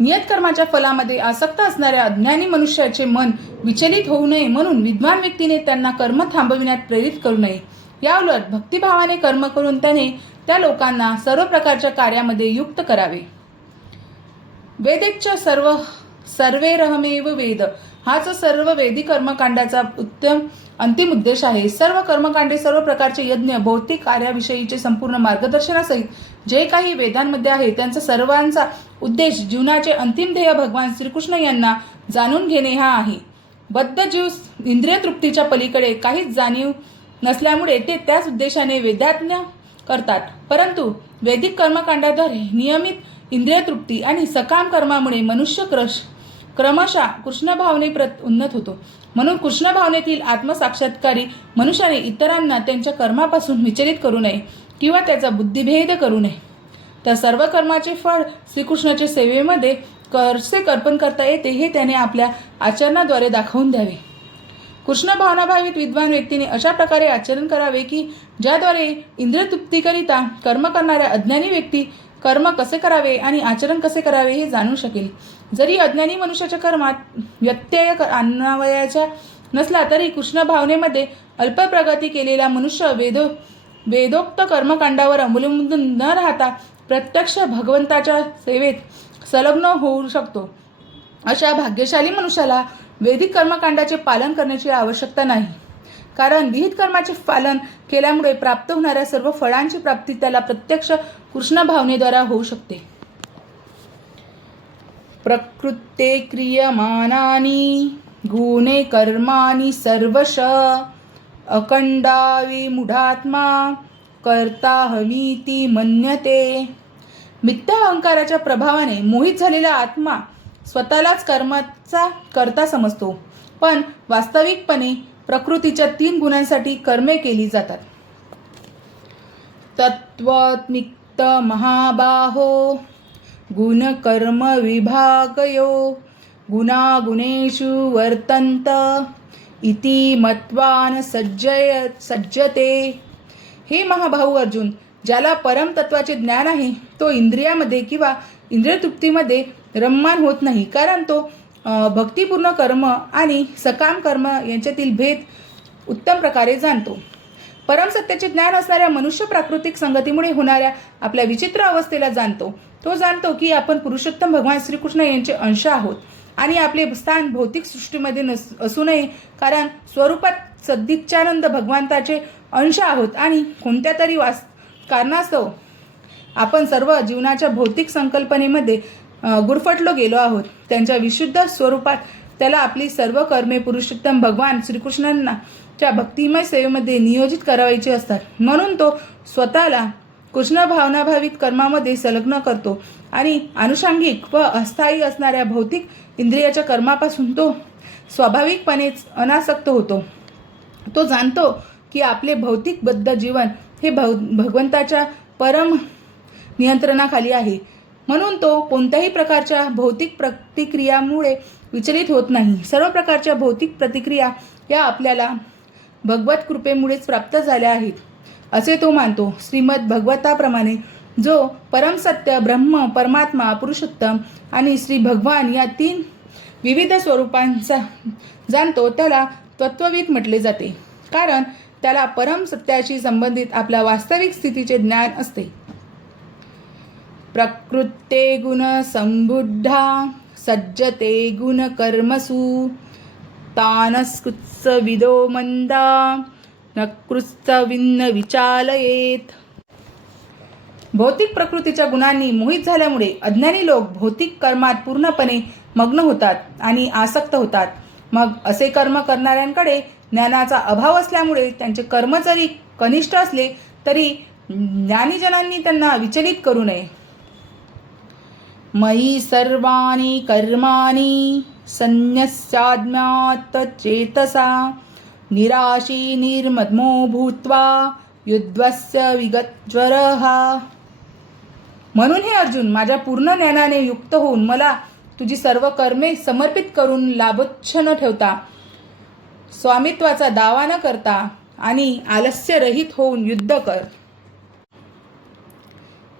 नियत कर्माच्या फलामध्ये आसक्त असणाऱ्या अज्ञानी मनुष्याचे मन विचलित होऊ नये म्हणून विद्वान व्यक्तीने त्यांना कर्म थांबविण्यात प्रेरित करू नये. याउलट भक्तिभावाने कर्म करून त्याने त्या लोकांना सर्व प्रकारच्या कार्यामध्ये युक्त करावे. वेदेच्च सर्वेरहमेव वेद हाच सर्व वैदिक कर्मकांडाचा अंतिम उद्देश आहे. सर्व कर्मकांडे सर्व प्रकारचे यज्ञ भौतिक कार्याविषयीचे संपूर्ण मार्गदर्शनासहित जे काही वेदांमध्ये आहे त्यांचा सर्वांचा उद्देश जीवनाचे अंतिम ध्येय भगवान श्रीकृष्ण यांना जाणून घेणे हा आहे. बद्ध जीव इंद्रिय तृप्तीच्या पलीकडे काहीच जाणीव नसल्यामुळे ते त्याच उद्देशाने वेदाज्ञ करतात, परंतु वैदिक कर्मकांडाद्वारे नियमित इंद्रिय तृप्ती आणि सकाम कर्मामुळे मनुष्य क्रमशः कृष्ण भावनेप्रत उन्नत होतो. म्हणून कृष्ण भावनेतील आत्मसाक्षात्कारी मनुष्याने इतरांना त्यांच्या कर्मापासून विचलित करू नये किंवा त्याचा बुद्धिभेद करू नये. त्या सर्व कर्माचे फळ श्रीकृष्णाच्या सेवेमध्ये कसे अर्पण करता येते हे त्याने आपल्या आचरणाद्वारे दाखवून द्यावे. कृष्ण भावनाभावित विद्वान व्यक्तीने अशा प्रकारे आचरण करावे की ज्याद्वारे इंद्रियतृप्तीकरिता कर्म करणाऱ्या अज्ञानी व्यक्ती कर्म कसे करावे आणि आचरण कसे करावे हे जाणू शकेल. जरी अज्ञानी मनुष्याच्या कर्मात व्यत्यय आणावयाचा नसला तरी कृष्ण भावनेमध्ये अल्प प्रगती केलेला मनुष्य वेदोक्त कर्मकांडावर अवलंबून न राहता प्रत्यक्ष भगवंताच्या सेवेत संलग्न होऊ शकतो. अशा भाग्यशाली मनुष्याला वैदिक कर्मकांडाचे पालन करण्याची आवश्यकता नाही, कारण विहित कर्माचे पालन केल्यामुळे प्राप्त होणाऱ्या सर्व फळांची प्राप्ती त्याला प्रत्यक्ष कृष्ण भावनेद्वारा होऊ शकते. प्रकृते क्रियमाणानि गुणे कर्माणि सर्वश अखंडाविमूढात्मा कर्ता हमीति मन्यते. मिथ्या अहंकाराच्या प्रभावाने मोहित झालेला आत्मा स्वतःलाच कर्माचा कर्ता समजतो, पण वास्तविकपणे प्रकृतीच्या 3 गुणांसाठी कर्मे केली जातात. तत्त्वात्मिक्त महाबाहो गुणकर्म विभागयो गुणागुणेषु वर्तन्त इति मत्वान सज्जते. हे महाभाऊ अर्जुन, ज्याला परम तत्वाचे ज्ञान आहे तो इंद्रियामध्ये किंवा इंद्रियतृप्तीमध्ये रममान होत नाही, कारण तो भक्तिपूर्ण कर्म आणि सकाम कर्म यांच्यातील भेद उत्तम प्रकारे जाणतो. परमसत्याचे ज्ञान असणाऱ्या मनुष्य प्राकृतिक संगतीमुळे होणाऱ्या आपल्या विचित्र अवस्थेला जाणतो. तो जाणतो की आपण पुरुषोत्तम भगवान श्रीकृष्ण यांचे अंश आहोत आणि आपले स्थान भौतिक सृष्टीमध्ये असू नये, कारण स्वरूपात सद्दिच्छानंद भगवंताचे अंश आहोत आणि कोणत्या तरी कारणास्तव आपण सर्व जीवनाच्या भौतिक संकल्पनेमध्ये गुरफटलो गेलो आहोत. त्यांच्या विशुद्ध स्वरूपात त्याला आपली सर्व कर्मे पुरुषोत्तम भगवान श्रीकृष्णांच्या भक्तिमय सेवेमध्ये नियोजित करायची असतात. म्हणून तो स्वतःला कृष्ण भावनाभावित कर्मामध्ये संलग्न करतो आणि अनुषंगिक व अस्थायी असणाऱ्या भौतिक इंद्रियाच्या कर्मापासून तो स्वाभाविकपणेच अनासक्त होतो. तो जाणतो की आपले भौतिक बद्ध जीवन हे भगवंताच्या परम नियंत्रणाखाली आहे, म्हणून तो कोणत्याही प्रकारच्या भौतिक प्रतिक्रियामुळे विचलित होत नाही. सर्व प्रकारच्या भौतिक प्रतिक्रिया या आपल्याला भगवत कृपेमुळेच प्राप्त झाल्या आहेत असे तो मानतो. श्रीमद भगवताप्रमाणे जो परमसत्य ब्रह्म, परमात्मा, पुरुषोत्तम आणि श्री भगवान या 3 विविध स्वरूपांचा जाणतो त्याला तत्वविद म्हटले जाते, कारण त्याला परम सत्याशी संबंधित आपल्या वास्तविक स्थितीचे ज्ञान असते. प्रकृते गुण संबुद्धा सज्जते गुण कर्मसु तानस्कृत्स विदो मंदा नकृत्स विन्न विचालयेत. भौतिक प्रकृतीच्या गुणांनी मोहित झाल्यामुळे अज्ञानी लोक भौतिक कर्मात पूर्णपणे मग्न होतात आणि आसक्त होतात. मग असे कर्म करणाऱ्यांकडे ज्ञानाचा अभाव असल्यामुळे त्यांचे कर्म जरी कनिष्ठ असले तरी ज्ञानीजनांनी त्यांना विचलित करू नये. मयि सर्वाणि कर्माणि संन्यस्यात्म्यात् चेतसा निराशी निर्ममो भूत्वा युद्धस्य विगतज्वरः. म्हणून हे अर्जुन, माझ्या पूर्ण ज्ञानाने युक्त होऊन मला तुझी सर्व कर्मे समर्पित करून लाभोच्छ न ठेवता, स्वामित्वाचा दावा न करता आणि आलस्यरहित होऊन युद्ध कर.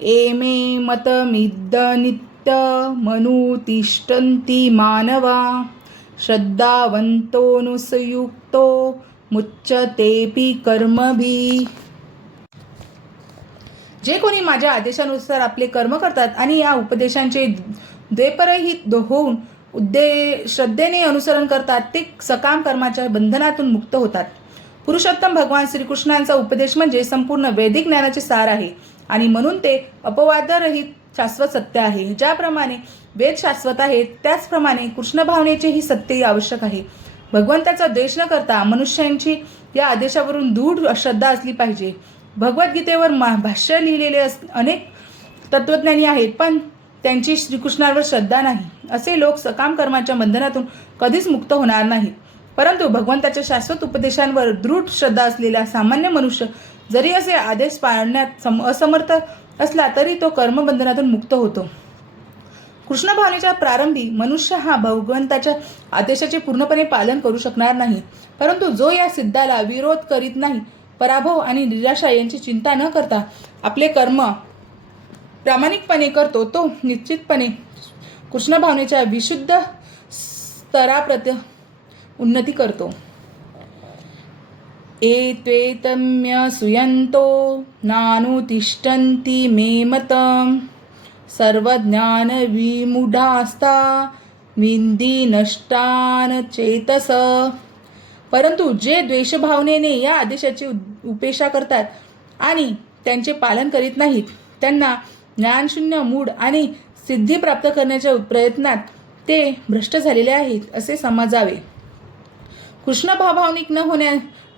एमे मतमिद्द नित्य मनुतिष्ठन्ति मानवा श्रद्धावंतोऽनुसयुक्तो मुच्यतेऽपि कर्मभिः. जे कोणी माझ्या आदेशानुसार आपले कर्म करतात आणि या उपदेशांचे द्वेपरहित होऊन श्रद्धेने अनुसरण करतात ते सकाम कर्माच्या बंधनातून मुक्त होतात. पुरुषोत्तम भगवान श्रीकृष्णांचा उपदेश म्हणजे संपूर्ण वैदिक ज्ञानाचे सार आहे आणि म्हणून ते अपवादरहित शाश्वत सत्य आहे. ज्याप्रमाणे वेद शाश्वत आहेत त्याचप्रमाणे कृष्ण भावनेचेही सत्यही आवश्यक आहे. भगवंताचा द्वेष न करता मनुष्यांची या आदेशावरून दृढ श्रद्धा असली पाहिजे. भगवद्गीतेवर भाष्य लिहिलेले अनेक तत्त्वज्ञानी आहेत, पण त्यांची श्रीकृष्णावर श्रद्धा नाही. असे लोक सकाम कर्माच्या बंधनातून कधीच मुक्त होणार नाहीत. परंतु भगवंताच्या शाश्वत उपदेशांवर दृढ श्रद्धा असलेला सामान्य मनुष्य जरी असे आदेश पाळण्यात असमर्थ असला तरी तो कर्मबंधनातून मुक्त होतो. कृष्ण भावनेच्या प्रारंभी मनुष्य हा भगवंताच्या आदेशाचे पूर्णपणे पालन करू शकणार नाही. परंतु जो या सिद्धाला विरोध करीत नाही, पराभव आणि निराशा यांची चिंता न करता आपले कर्म प्रामाणिकपणे करतो, तो निश्चितपणे कृष्ण भावनेच्या विशुद्ध स्तराप्रत उन्नती करतो. एत्वेतम्य सुयंतो नानुतिष्ठन्ति मे मतम् सर्वज्ञान विमूढास्ता विंदी नष्टान चेतस. परंतु जे द्वेषभावनेने या आदेशाची उपेक्षा करतात आणि त्यांचे पालन करीत नाहीत, त्यांना ज्ञानशून्य मूढ आणि सिद्धी प्राप्त करण्याच्या प्रयत्नात ते भ्रष्ट झालेले आहेत असे समजावे. कृष्ण भावनिक न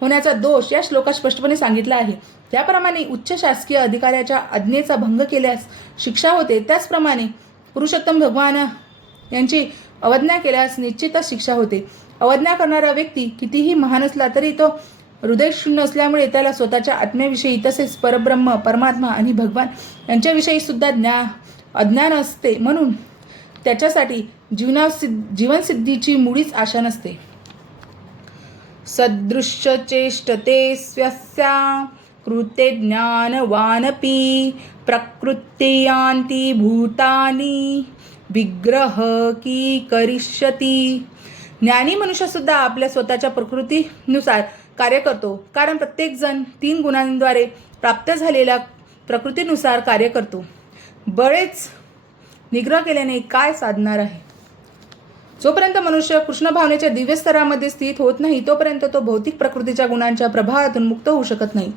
होण्याचा दोष या श्लोकात स्पष्टपणे सांगितला आहे. त्याप्रमाणे उच्च शासकीय अधिकाऱ्याच्या आज्ञेचा भंग केल्यास शिक्षा होते, त्याचप्रमाणे पुरुषोत्तम भगवान यांची अवज्ञा केल्यास निश्चितच शिक्षा होते. अवज्ञा करणारा व्यक्ती कितीही महान असला तरी तो हृदयशून्य असल्यामुळे त्याला स्वतःच्या आत्म्याविषयी तसेच परब्रह्म, परमात्मा आणि भगवान यांच्याविषयी सुद्धा अज्ञान असते. म्हणून त्याच्यासाठी जीवनसिद्धीची मुळीच आशा नसते. सदृश्य चेष्टते स्वस्या कृते ज्ञानवानपि प्रकृत्यान्ति भूतानि विग्रह की करिष्यति. ज्ञानी मनुष्यसुद्धा आपल्या स्वतःच्या प्रकृतीनुसार कार्य करतो, कारण प्रत्येकजण 3 गुणांद्वारे प्राप्त झालेल्या प्रकृतीनुसार कार्य करतो. बरेच निग्रह केल्याने काय साधणार आहे? जोपर्यंत मनुष्य कृष्ण भावनेच्या दिव्य स्तरामध्ये स्थित होत नाही, तोपर्यंत तो भौतिक प्रकृतीच्या गुणांच्या प्रभावातून मुक्त होऊ शकत नाही.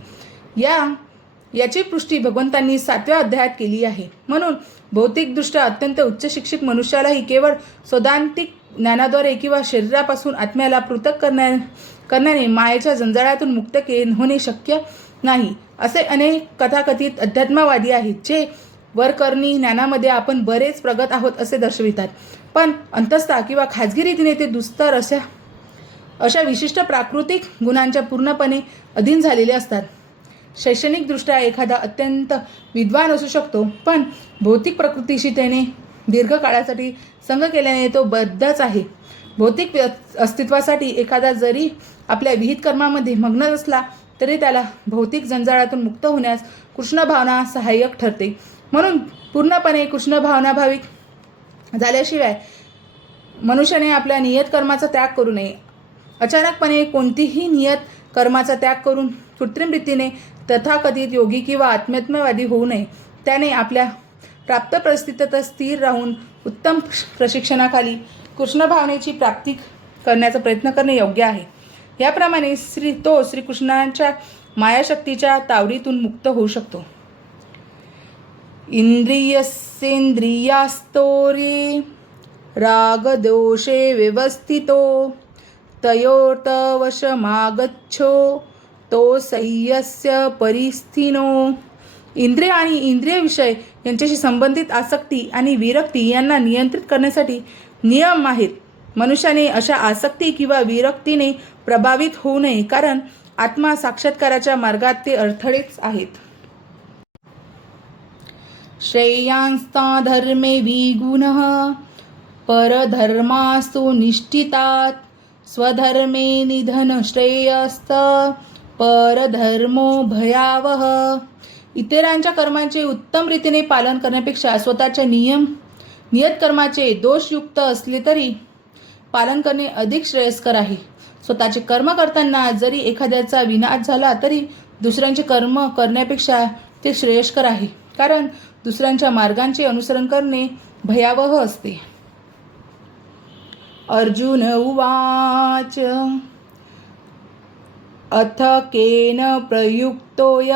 याची पुष्टी भगवंतांनी 7व्या अध्यायात केली आहे. म्हणून भौतिकदृष्ट्या अत्यंत उच्च शिक्षित मनुष्यालाही केवळ सौदांतिक ज्ञानाद्वारे किंवा शरीरापासून आत्म्याला पृथक करण्याने मायेच्या जंजाळातून मुक्त होणे शक्य नाही. असे अनेक कथाकथित अध्यात्मवादी आहेत, जे वरकरणी ज्ञानामध्ये आपण बरेच प्रगत आहोत असे दर्शवितात, पण अंतस्था किंवा खाजगी रीतीने ते दुस्तर अशा विशिष्ट प्राकृतिक गुणांच्या पूर्णपणे अधीन झालेले असतात. शैक्षणिकदृष्ट्या एखादा अत्यंत विद्वान असू शकतो, पण भौतिक प्रकृतीशी त्याने दीर्घकाळासाठी संग केल्याने तो बद्धच आहे. भौतिक अस्तित्वासाठी एखादा जरी आपल्या विहित कर्मामध्ये मग्न असला तरी त्याला भौतिक जंजाळातून मुक्त होण्यास कृष्ण भावना सहाय्यक ठरते. म्हणून पूर्णपणे कृष्ण भावनाभाविक झाल्याशिवाय मनुष्याने आपल्या नियत कर्माचा त्याग करू नये. अचानकपणे कोणतीही नियत कर्माचा त्याग करून कृत्रिम रीतीने तथाकथित योगी किंवा आत्मवादी होऊ नये. त्याने आपल्या प्राप्त परिस्थितीत स्थिर राहून उत्तम प्रशिक्षणाखाली कृष्ण भावनेची प्राप्ती करण्याचा प्रयत्न करणे योग्य आहे. याप्रमाणे श्रीकृष्णाच्या मायाशक्तीच्या तावडीतून मुक्त होऊ शकतो. इंद्रियस्येंद्रियास्तोरे रागदोषे व्यवस्थितो तयोर्तवशमागच्छो तो सह्यस्य परिस्थिनो. इंद्रिय आणि इंद्रिय विषय यांच्याशी संबंधित आसक्ती आणि विरक्ती यांना नियंत्रित करण्यासाठी नियम आहेत. मनुष्याने अशा आसक्ती किंवा विरक्तीने प्रभावित होऊ नये, कारण आत्मा साक्षात्काराच्या मार्गात ते अडथळेच आहेत. श्रेयांस्ता धर्मे विगुणः परधर्मास्तु निष्ठितात् स्वधर्मे निधन श्रेयस्त परधर्मो भयावह. इतरांच्या कर्मांचे उत्तम रीतीने पालन करण्यापेक्षा स्वतःच्या नियत कर्माचे दोषयुक्त असले तरी पालन करणे अधिक श्रेयस्कर आहे. स्वतःचे कर्म करताना जरी एखाद्याचा विनाश झाला तरी दुसऱ्यांचे कर्म करण्यापेक्षा ते श्रेयस्कर आहे, कारण दुसऱ्यांच्या मार्गांचे अनुसरण करणे भयावह असते. अर्जुन उवाच अथ केन प्रयुक्तोय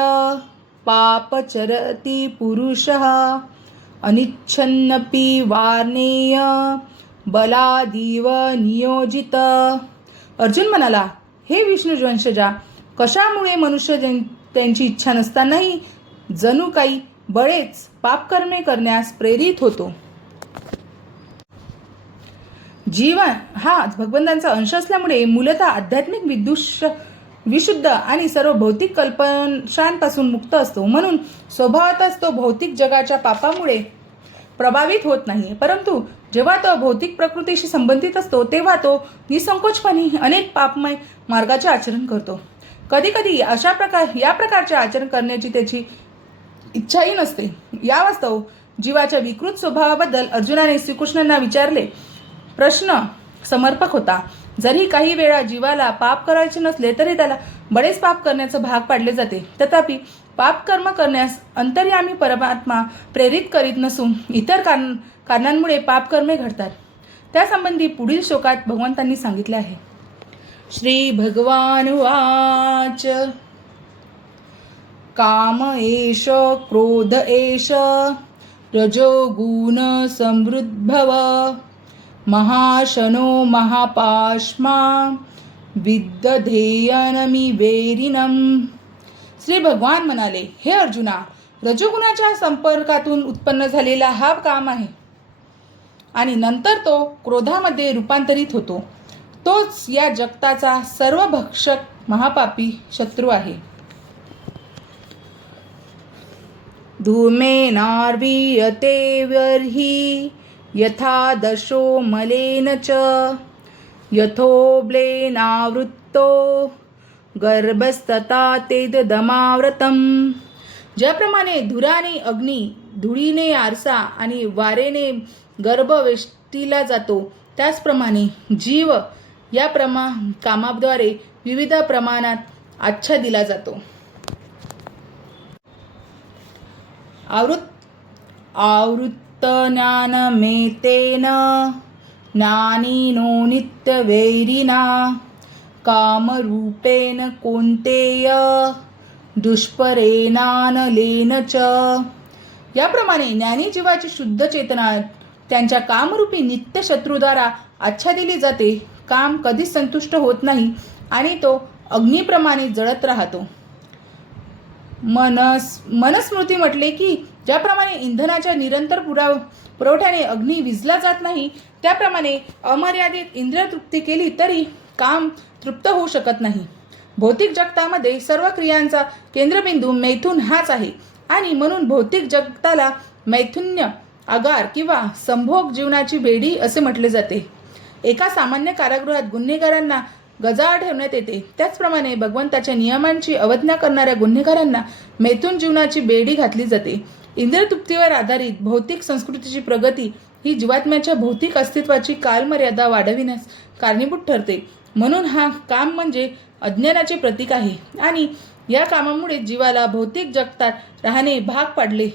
पापचरति पुरुषः अनिच्छन्नपि वार्णेय बलादीव नियोजित. अर्जुन म्हणाला, हे विष्णुवंशजा, कशामुळे मनुष्य त्यांची इच्छा नसतानाही जणू काही बळेच पापकर्मे करण्यास प्रेरित होतो. जीवन हा भगवंतांचा अंश असल्यामुळे मूलतः आध्यात्मिक विशुद्ध आणि सर्व भौतिक कल्पनांपासून मुक्त असतो. म्हणून स्वभावातच तो भौतिक जगाच्या पापामुळे प्रभावित होत नाही. परंतु जेव्हा तो भौतिक प्रकृतीशी संबंधित असतो तेव्हा तो निसंकोचपणे अनेक पापमय मार्गाचे आचरण करतो. कधी कधी या प्रकारचे आचरण करण्याची त्याची इच्छाही नसते. या वास्तव जीवाच्या विकृत स्वभावाबद्दल अर्जुनाने श्रीकृष्णांना विचारले प्रश्न समर्पक होता. जरी काही वेळा जीवाला पाप करायचे नसले तरी त्याला बरेच पाप करण्याचं भाग पाडले जाते. तथापि पाप कर्म करण्यास अंतर्यामी परमात्मा प्रेरित करीत नसून इतर कारणांमुळे पापकर्मे घडतात. त्यासंबंधी पुढील श्लोकात भगवंतांनी सांगितले आहे. श्री भगवान उवाच काम एष क्रोध एष रजोगुण समृद्भव महाशनो महापाश्मा विद्यधेयनमिवेरिनम. श्री भगवान म्हणाले, हे अर्जुना, रजोगुणाच्या संपर्कातून उत्पन्न झालेला हा काम आहे आणि नंतर तो क्रोधामध्ये रूपांतरित होतो. तोच या जगताचा सर्वभक्षक महापापी शत्रू आहे. धूमेनार्वीयते व्यर्हि यथा दशो मलेन च यथोब्लेनावृत्तो गर्भस्तथा तेजदमावृतम. ज्याप्रमाणे धुराने अग्नी, धुळीने आरसा आणि वारेने गर्भ वेष्टीला जातो, त्याचप्रमाणे जीव या कामाद्वारे विविध प्रमाणात आच्छादिला जातो. आवृत्त ज्ञानमेतेन ज्ञानिनो नित्यवैरिणा कामरूपेण कौन्तेय दुष्परेणानलेन च. याप्रमाणे ज्ञानी जीवाची शुद्ध चेतना त्यांच्या कामरूपी नित्य शत्रूद्वारा आच्छादिली जाते. काम कधीच संतुष्ट होत नाही आणि तो अग्निप्रमाणे जळत राहतो. मनस्मृती म्हटले की ज्याप्रमाणे इंधनाच्या निरंतर पुरवठ्याने अग्नी विझला जात नाही, त्याप्रमाणे अमर्यादित इंद्रिय तृप्ती केली तरी काम तृप्त होऊ शकत नाही. भौतिक जगतामध्ये सर्व क्रियांचा केंद्रबिंदू मैथुन हाच आहे आणि म्हणून भौतिक जगताला मैथुन्य आगार किंवा संभोग जीवनाची बेडी असे म्हटले जाते. एका सामान्य कारागृहात गुन्हेगारांना गजाआड ठेवण्यात येते. त्याचप्रमाणे भगवंताच्या नियमांची अवज्ञा करणाऱ्या गुन्हेगारांना मैथुन जीवनाची बेडी घातली जाते. इंद्रियतृप्तीवर आधारित भौतिक संस्कृतीची प्रगती ही जीवात्म्याच्या भौतिक अस्तित्वाची कालमर्यादा वाढविण्यास कारणीभूत ठरते. म्हणून हा काम म्हणजे अज्ञानाचे प्रतीक आहे आणि या कामामुळे जीवाला भौतिक जगतात राहणे भाग पाडले.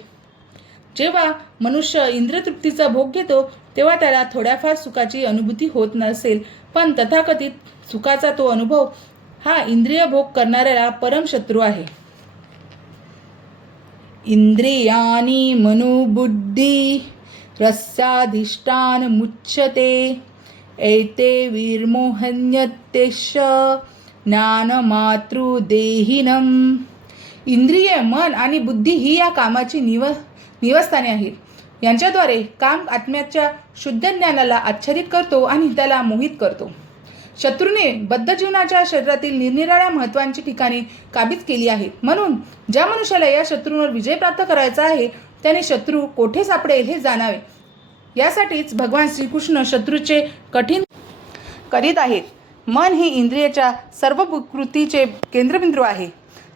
जेव्हा मनुष्य इंद्रियतृप्तीचा भोग घेतो तेव्हा त्याला थोड्याफार सुखाची अनुभूती होत नसेल, पण तथाकथित सुखाचा तो अनुभव हा इंद्रिय भोग करणाऱ्याला परम शत्रू आहे. इंद्रियाणी मनोबुद्धी रस्याधिष्ठान मुच्यते एते विर्मोहन्यतेश ज्ञानमातृदेहिनम. इंद्रिय, मन आणि बुद्धी ही या कामाची निवस्थाने आहेत. यांच्याद्वारे काम आत्म्याच्या शुद्ध ज्ञानाला आच्छादित करतो आणि त्याला मोहित करतो. शत्रूने बद्ध जीवनाच्या शरीरातील निरनिराळ्या महत्त्वांची ठिकाणे काबीज केली आहेत. म्हणून ज्या मनुष्याला या शत्रूंवर विजय प्राप्त करायचा आहे त्याने शत्रू कोठे सापडेल हे जाणावे. यासाठीच भगवान श्रीकृष्ण शत्रूचे कठीण करीत आहेत. मन हे इंद्रियाच्या सर्व कृतीचे केंद्रबिंदू आहे.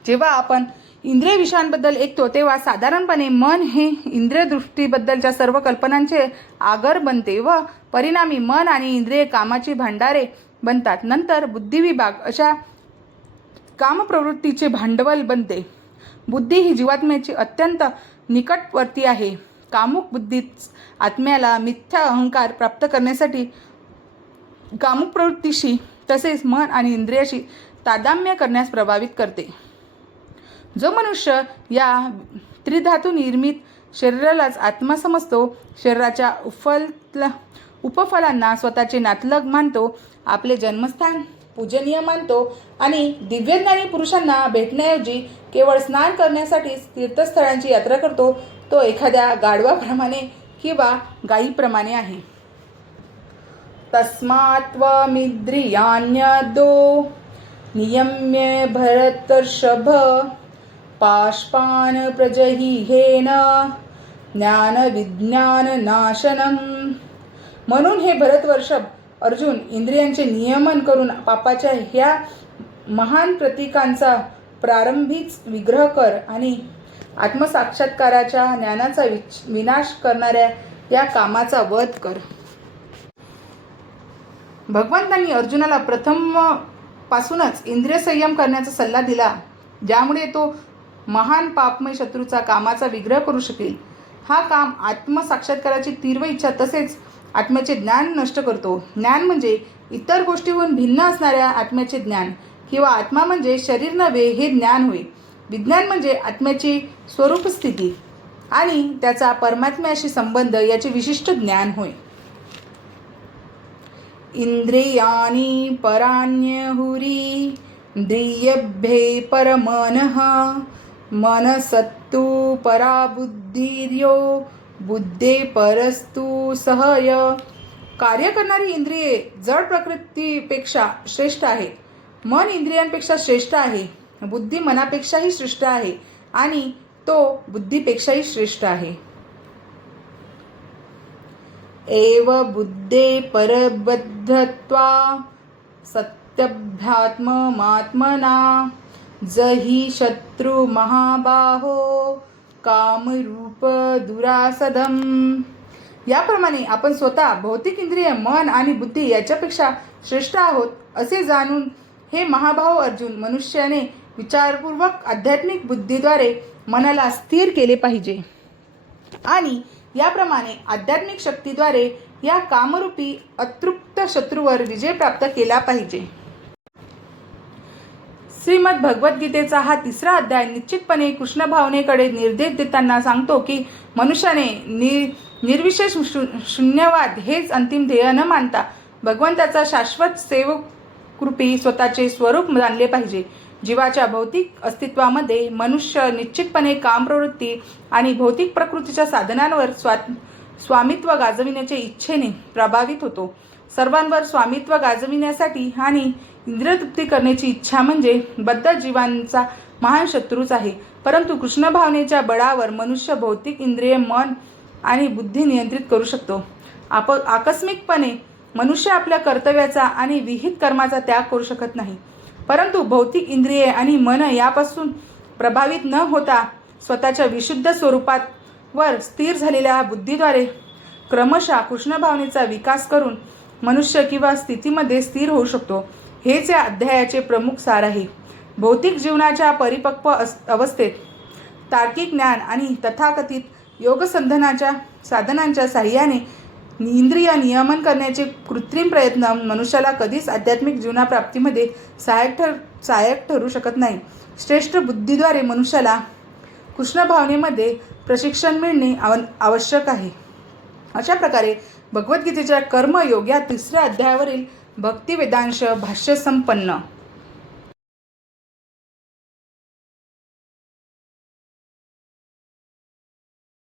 जेव्हा आपण इंद्रिय विषयांबद्दल ऐकतो तेव्हा साधारणपणे मन हे इंद्रिय दृष्टीबद्दलच्या सर्व कल्पनांचे आगर बनते व परिणामी मन आणि इंद्रिय कामाची भांडारे बनतात. नंतर बुद्धिविभाग अशा कामप्रवृत्तीचे भांडवल बनते. बुद्धी ही जीवात्म्याची अत्यंत निकटवर्ती आहे. कामुक बुद्धीच आत्म्याला मिथ्या अहंकार प्राप्त करण्यासाठी कामुक प्रवृत्तीशी तसेच मन आणि इंद्रियाशी तादात्म्य करण्यास प्रभावित करते. जो मनुष्य या त्रिधातू निर्मित शरीरालाच आत्मा समजतो, शरीराच्या उपफलांना स्वतःचे नातलग मानतो, आपले जन्मस्थान पूजनीय मानतो आणि दिव्यज्ञानी पुरुषांना भेटण्याऐवजी केवळ स्नान करण्यासाठीच तीर्थस्थळांची यात्रा करतो, तो एखाद्या गाढवाप्रमाणे किंवा गायीप्रमाणे आहे. तस्मात्त्वमिन्द्रियाण्यदो नियम्य भरतर्षभ पाशपान प्रजहिहेन ज्ञानविज्ञाननाशनम. म्हणून हे भरतवर्षभ, अर्जुन, इंद्रियांचे नियमन करून पापाच्या ह्या महान प्रतीकांचा प्रारंभीच विग्रह कर आणि आत्मसाक्षात्काराच्या ज्ञानाचा विनाश करणाऱ्या या कामाचा वध कर. भगवंतांनी अर्जुनाला प्रथम पासूनच इंद्रिय संयम करण्याचा सल्ला दिला, ज्यामुळे तो महान पापमय शत्रूचा कामाचा विग्रह करू शकेल. हा काम आत्मसाक्षात्काराची तीव्र इच्छा तसेच आत्म्याचे ज्ञान नष्ट करतो. ज्ञान म्हणजे इतर गोष्टीहून भिन्न असणाऱ्या आत्म्याचे ज्ञान किंवा आत्मा म्हणजे शरीर नव्हे हे ज्ञान होय. विज्ञान म्हणजे आत्म्याची स्वरूपस्थिती आणि त्याचा परमात्म्याशी संबंध याचे विशिष्ट ज्ञान होय. इंद्रियाणि पराण्यहुरी इंद्रियभ्ये परमनः मनसत्तु परा बुद्धिर्यो बुद्धे परस्तु सहय. कार्य करणारी इंद्रिये जड प्रकृतीपेक्षा श्रेष्ठ आहे. मन इंद्रियांपेक्षा श्रेष्ठ आहे. बुद्धी मनापेक्षाही श्रेष्ठ आहे आणि तो बुद्धीपेक्षाही श्रेष्ठ आहे. एव बुद्धे परबद्धत्वा सत्यभ्यात्ममात्मना जहि शत्रु महाबाहो कामरूप दुरासदम. याप्रमाणे आपण स्वतः भौतिक इंद्रिय, मन आणि बुद्धी याच्यापेक्षा श्रेष्ठ आहोत असे जाणून हे महाभाव अर्जुन, मनुष्याने विचारपूर्वक आध्यात्मिक बुद्धीद्वारे मनाला स्थिर केले पाहिजे आणि याप्रमाणे आध्यात्मिक शक्तीद्वारे या कामरूपी अतृप्त शत्रूवर विजय प्राप्त केला पाहिजे. श्रीमद भगवद्गीतेचा हा 3रा अध्याय निश्चितपणे कृष्ण भावनेकडे निर्देश देताना सांगतो की मनुष्याने निर्विशेष शून्यवाद हेच अंतिम ध्येय न मानता भगवंताचा शाश्वत सेवकरूपी स्वतःचे स्वरूप जाणले पाहिजे. जीवाच्या भौतिक अस्तित्वामध्ये मनुष्य निश्चितपणे कामप्रवृत्ती आणि भौतिक प्रकृतीच्या साधनांवर स्वामित्व गाजविण्याच्या इच्छेने प्रभावित होतो. सर्वांवर स्वामित्व गाजविण्यासाठी आणि इंद्रियतृप्ती करण्याची इच्छा म्हणजे बद्ध जीवांचा महान शत्रूच आहे. परंतु कृष्ण भावनेच्या बळावर मनुष्य भौतिक इंद्रिय, मन आणि बुद्धी नियंत्रित करू शकतो. आकस्मिकपणे मनुष्य आपल्या कर्तव्याचा आणि विहित कर्माचा त्याग करू शकत नाही. परंतु भौतिक इंद्रिये आणि मन यापासून प्रभावित न होता स्वतःच्या विशुद्ध स्वरूपावर स्थिर झालेल्या बुद्धीद्वारे क्रमशः कृष्ण भावनेचा विकास करून मनुष्य किंवा स्थितीमध्ये स्थिर होऊ शकतो. हेच या अध्यायाचे प्रमुख सार आहे. भौतिक जीवनाच्या परिपक्व अवस्थेत तार्किक ज्ञान आणि तथाकथित योगसाधनांच्या साहाय्याने इंद्रिय नियमन करण्याचे कृत्रिम प्रयत्न मनुष्याला कधीच आध्यात्मिक जीवनाप्राप्तीमध्ये सहाय्यक ठरू शकत नाही. श्रेष्ठ बुद्धीद्वारे मनुष्याला कृष्ण भावनेमध्ये प्रशिक्षण मिळणे आवश्यक आहे. अशा प्रकारे भगवद्गीतेच्या कर्मयोग या 3ऱ्या अध्यायावरील भक्तिवेदांश भाष्य संपन्न.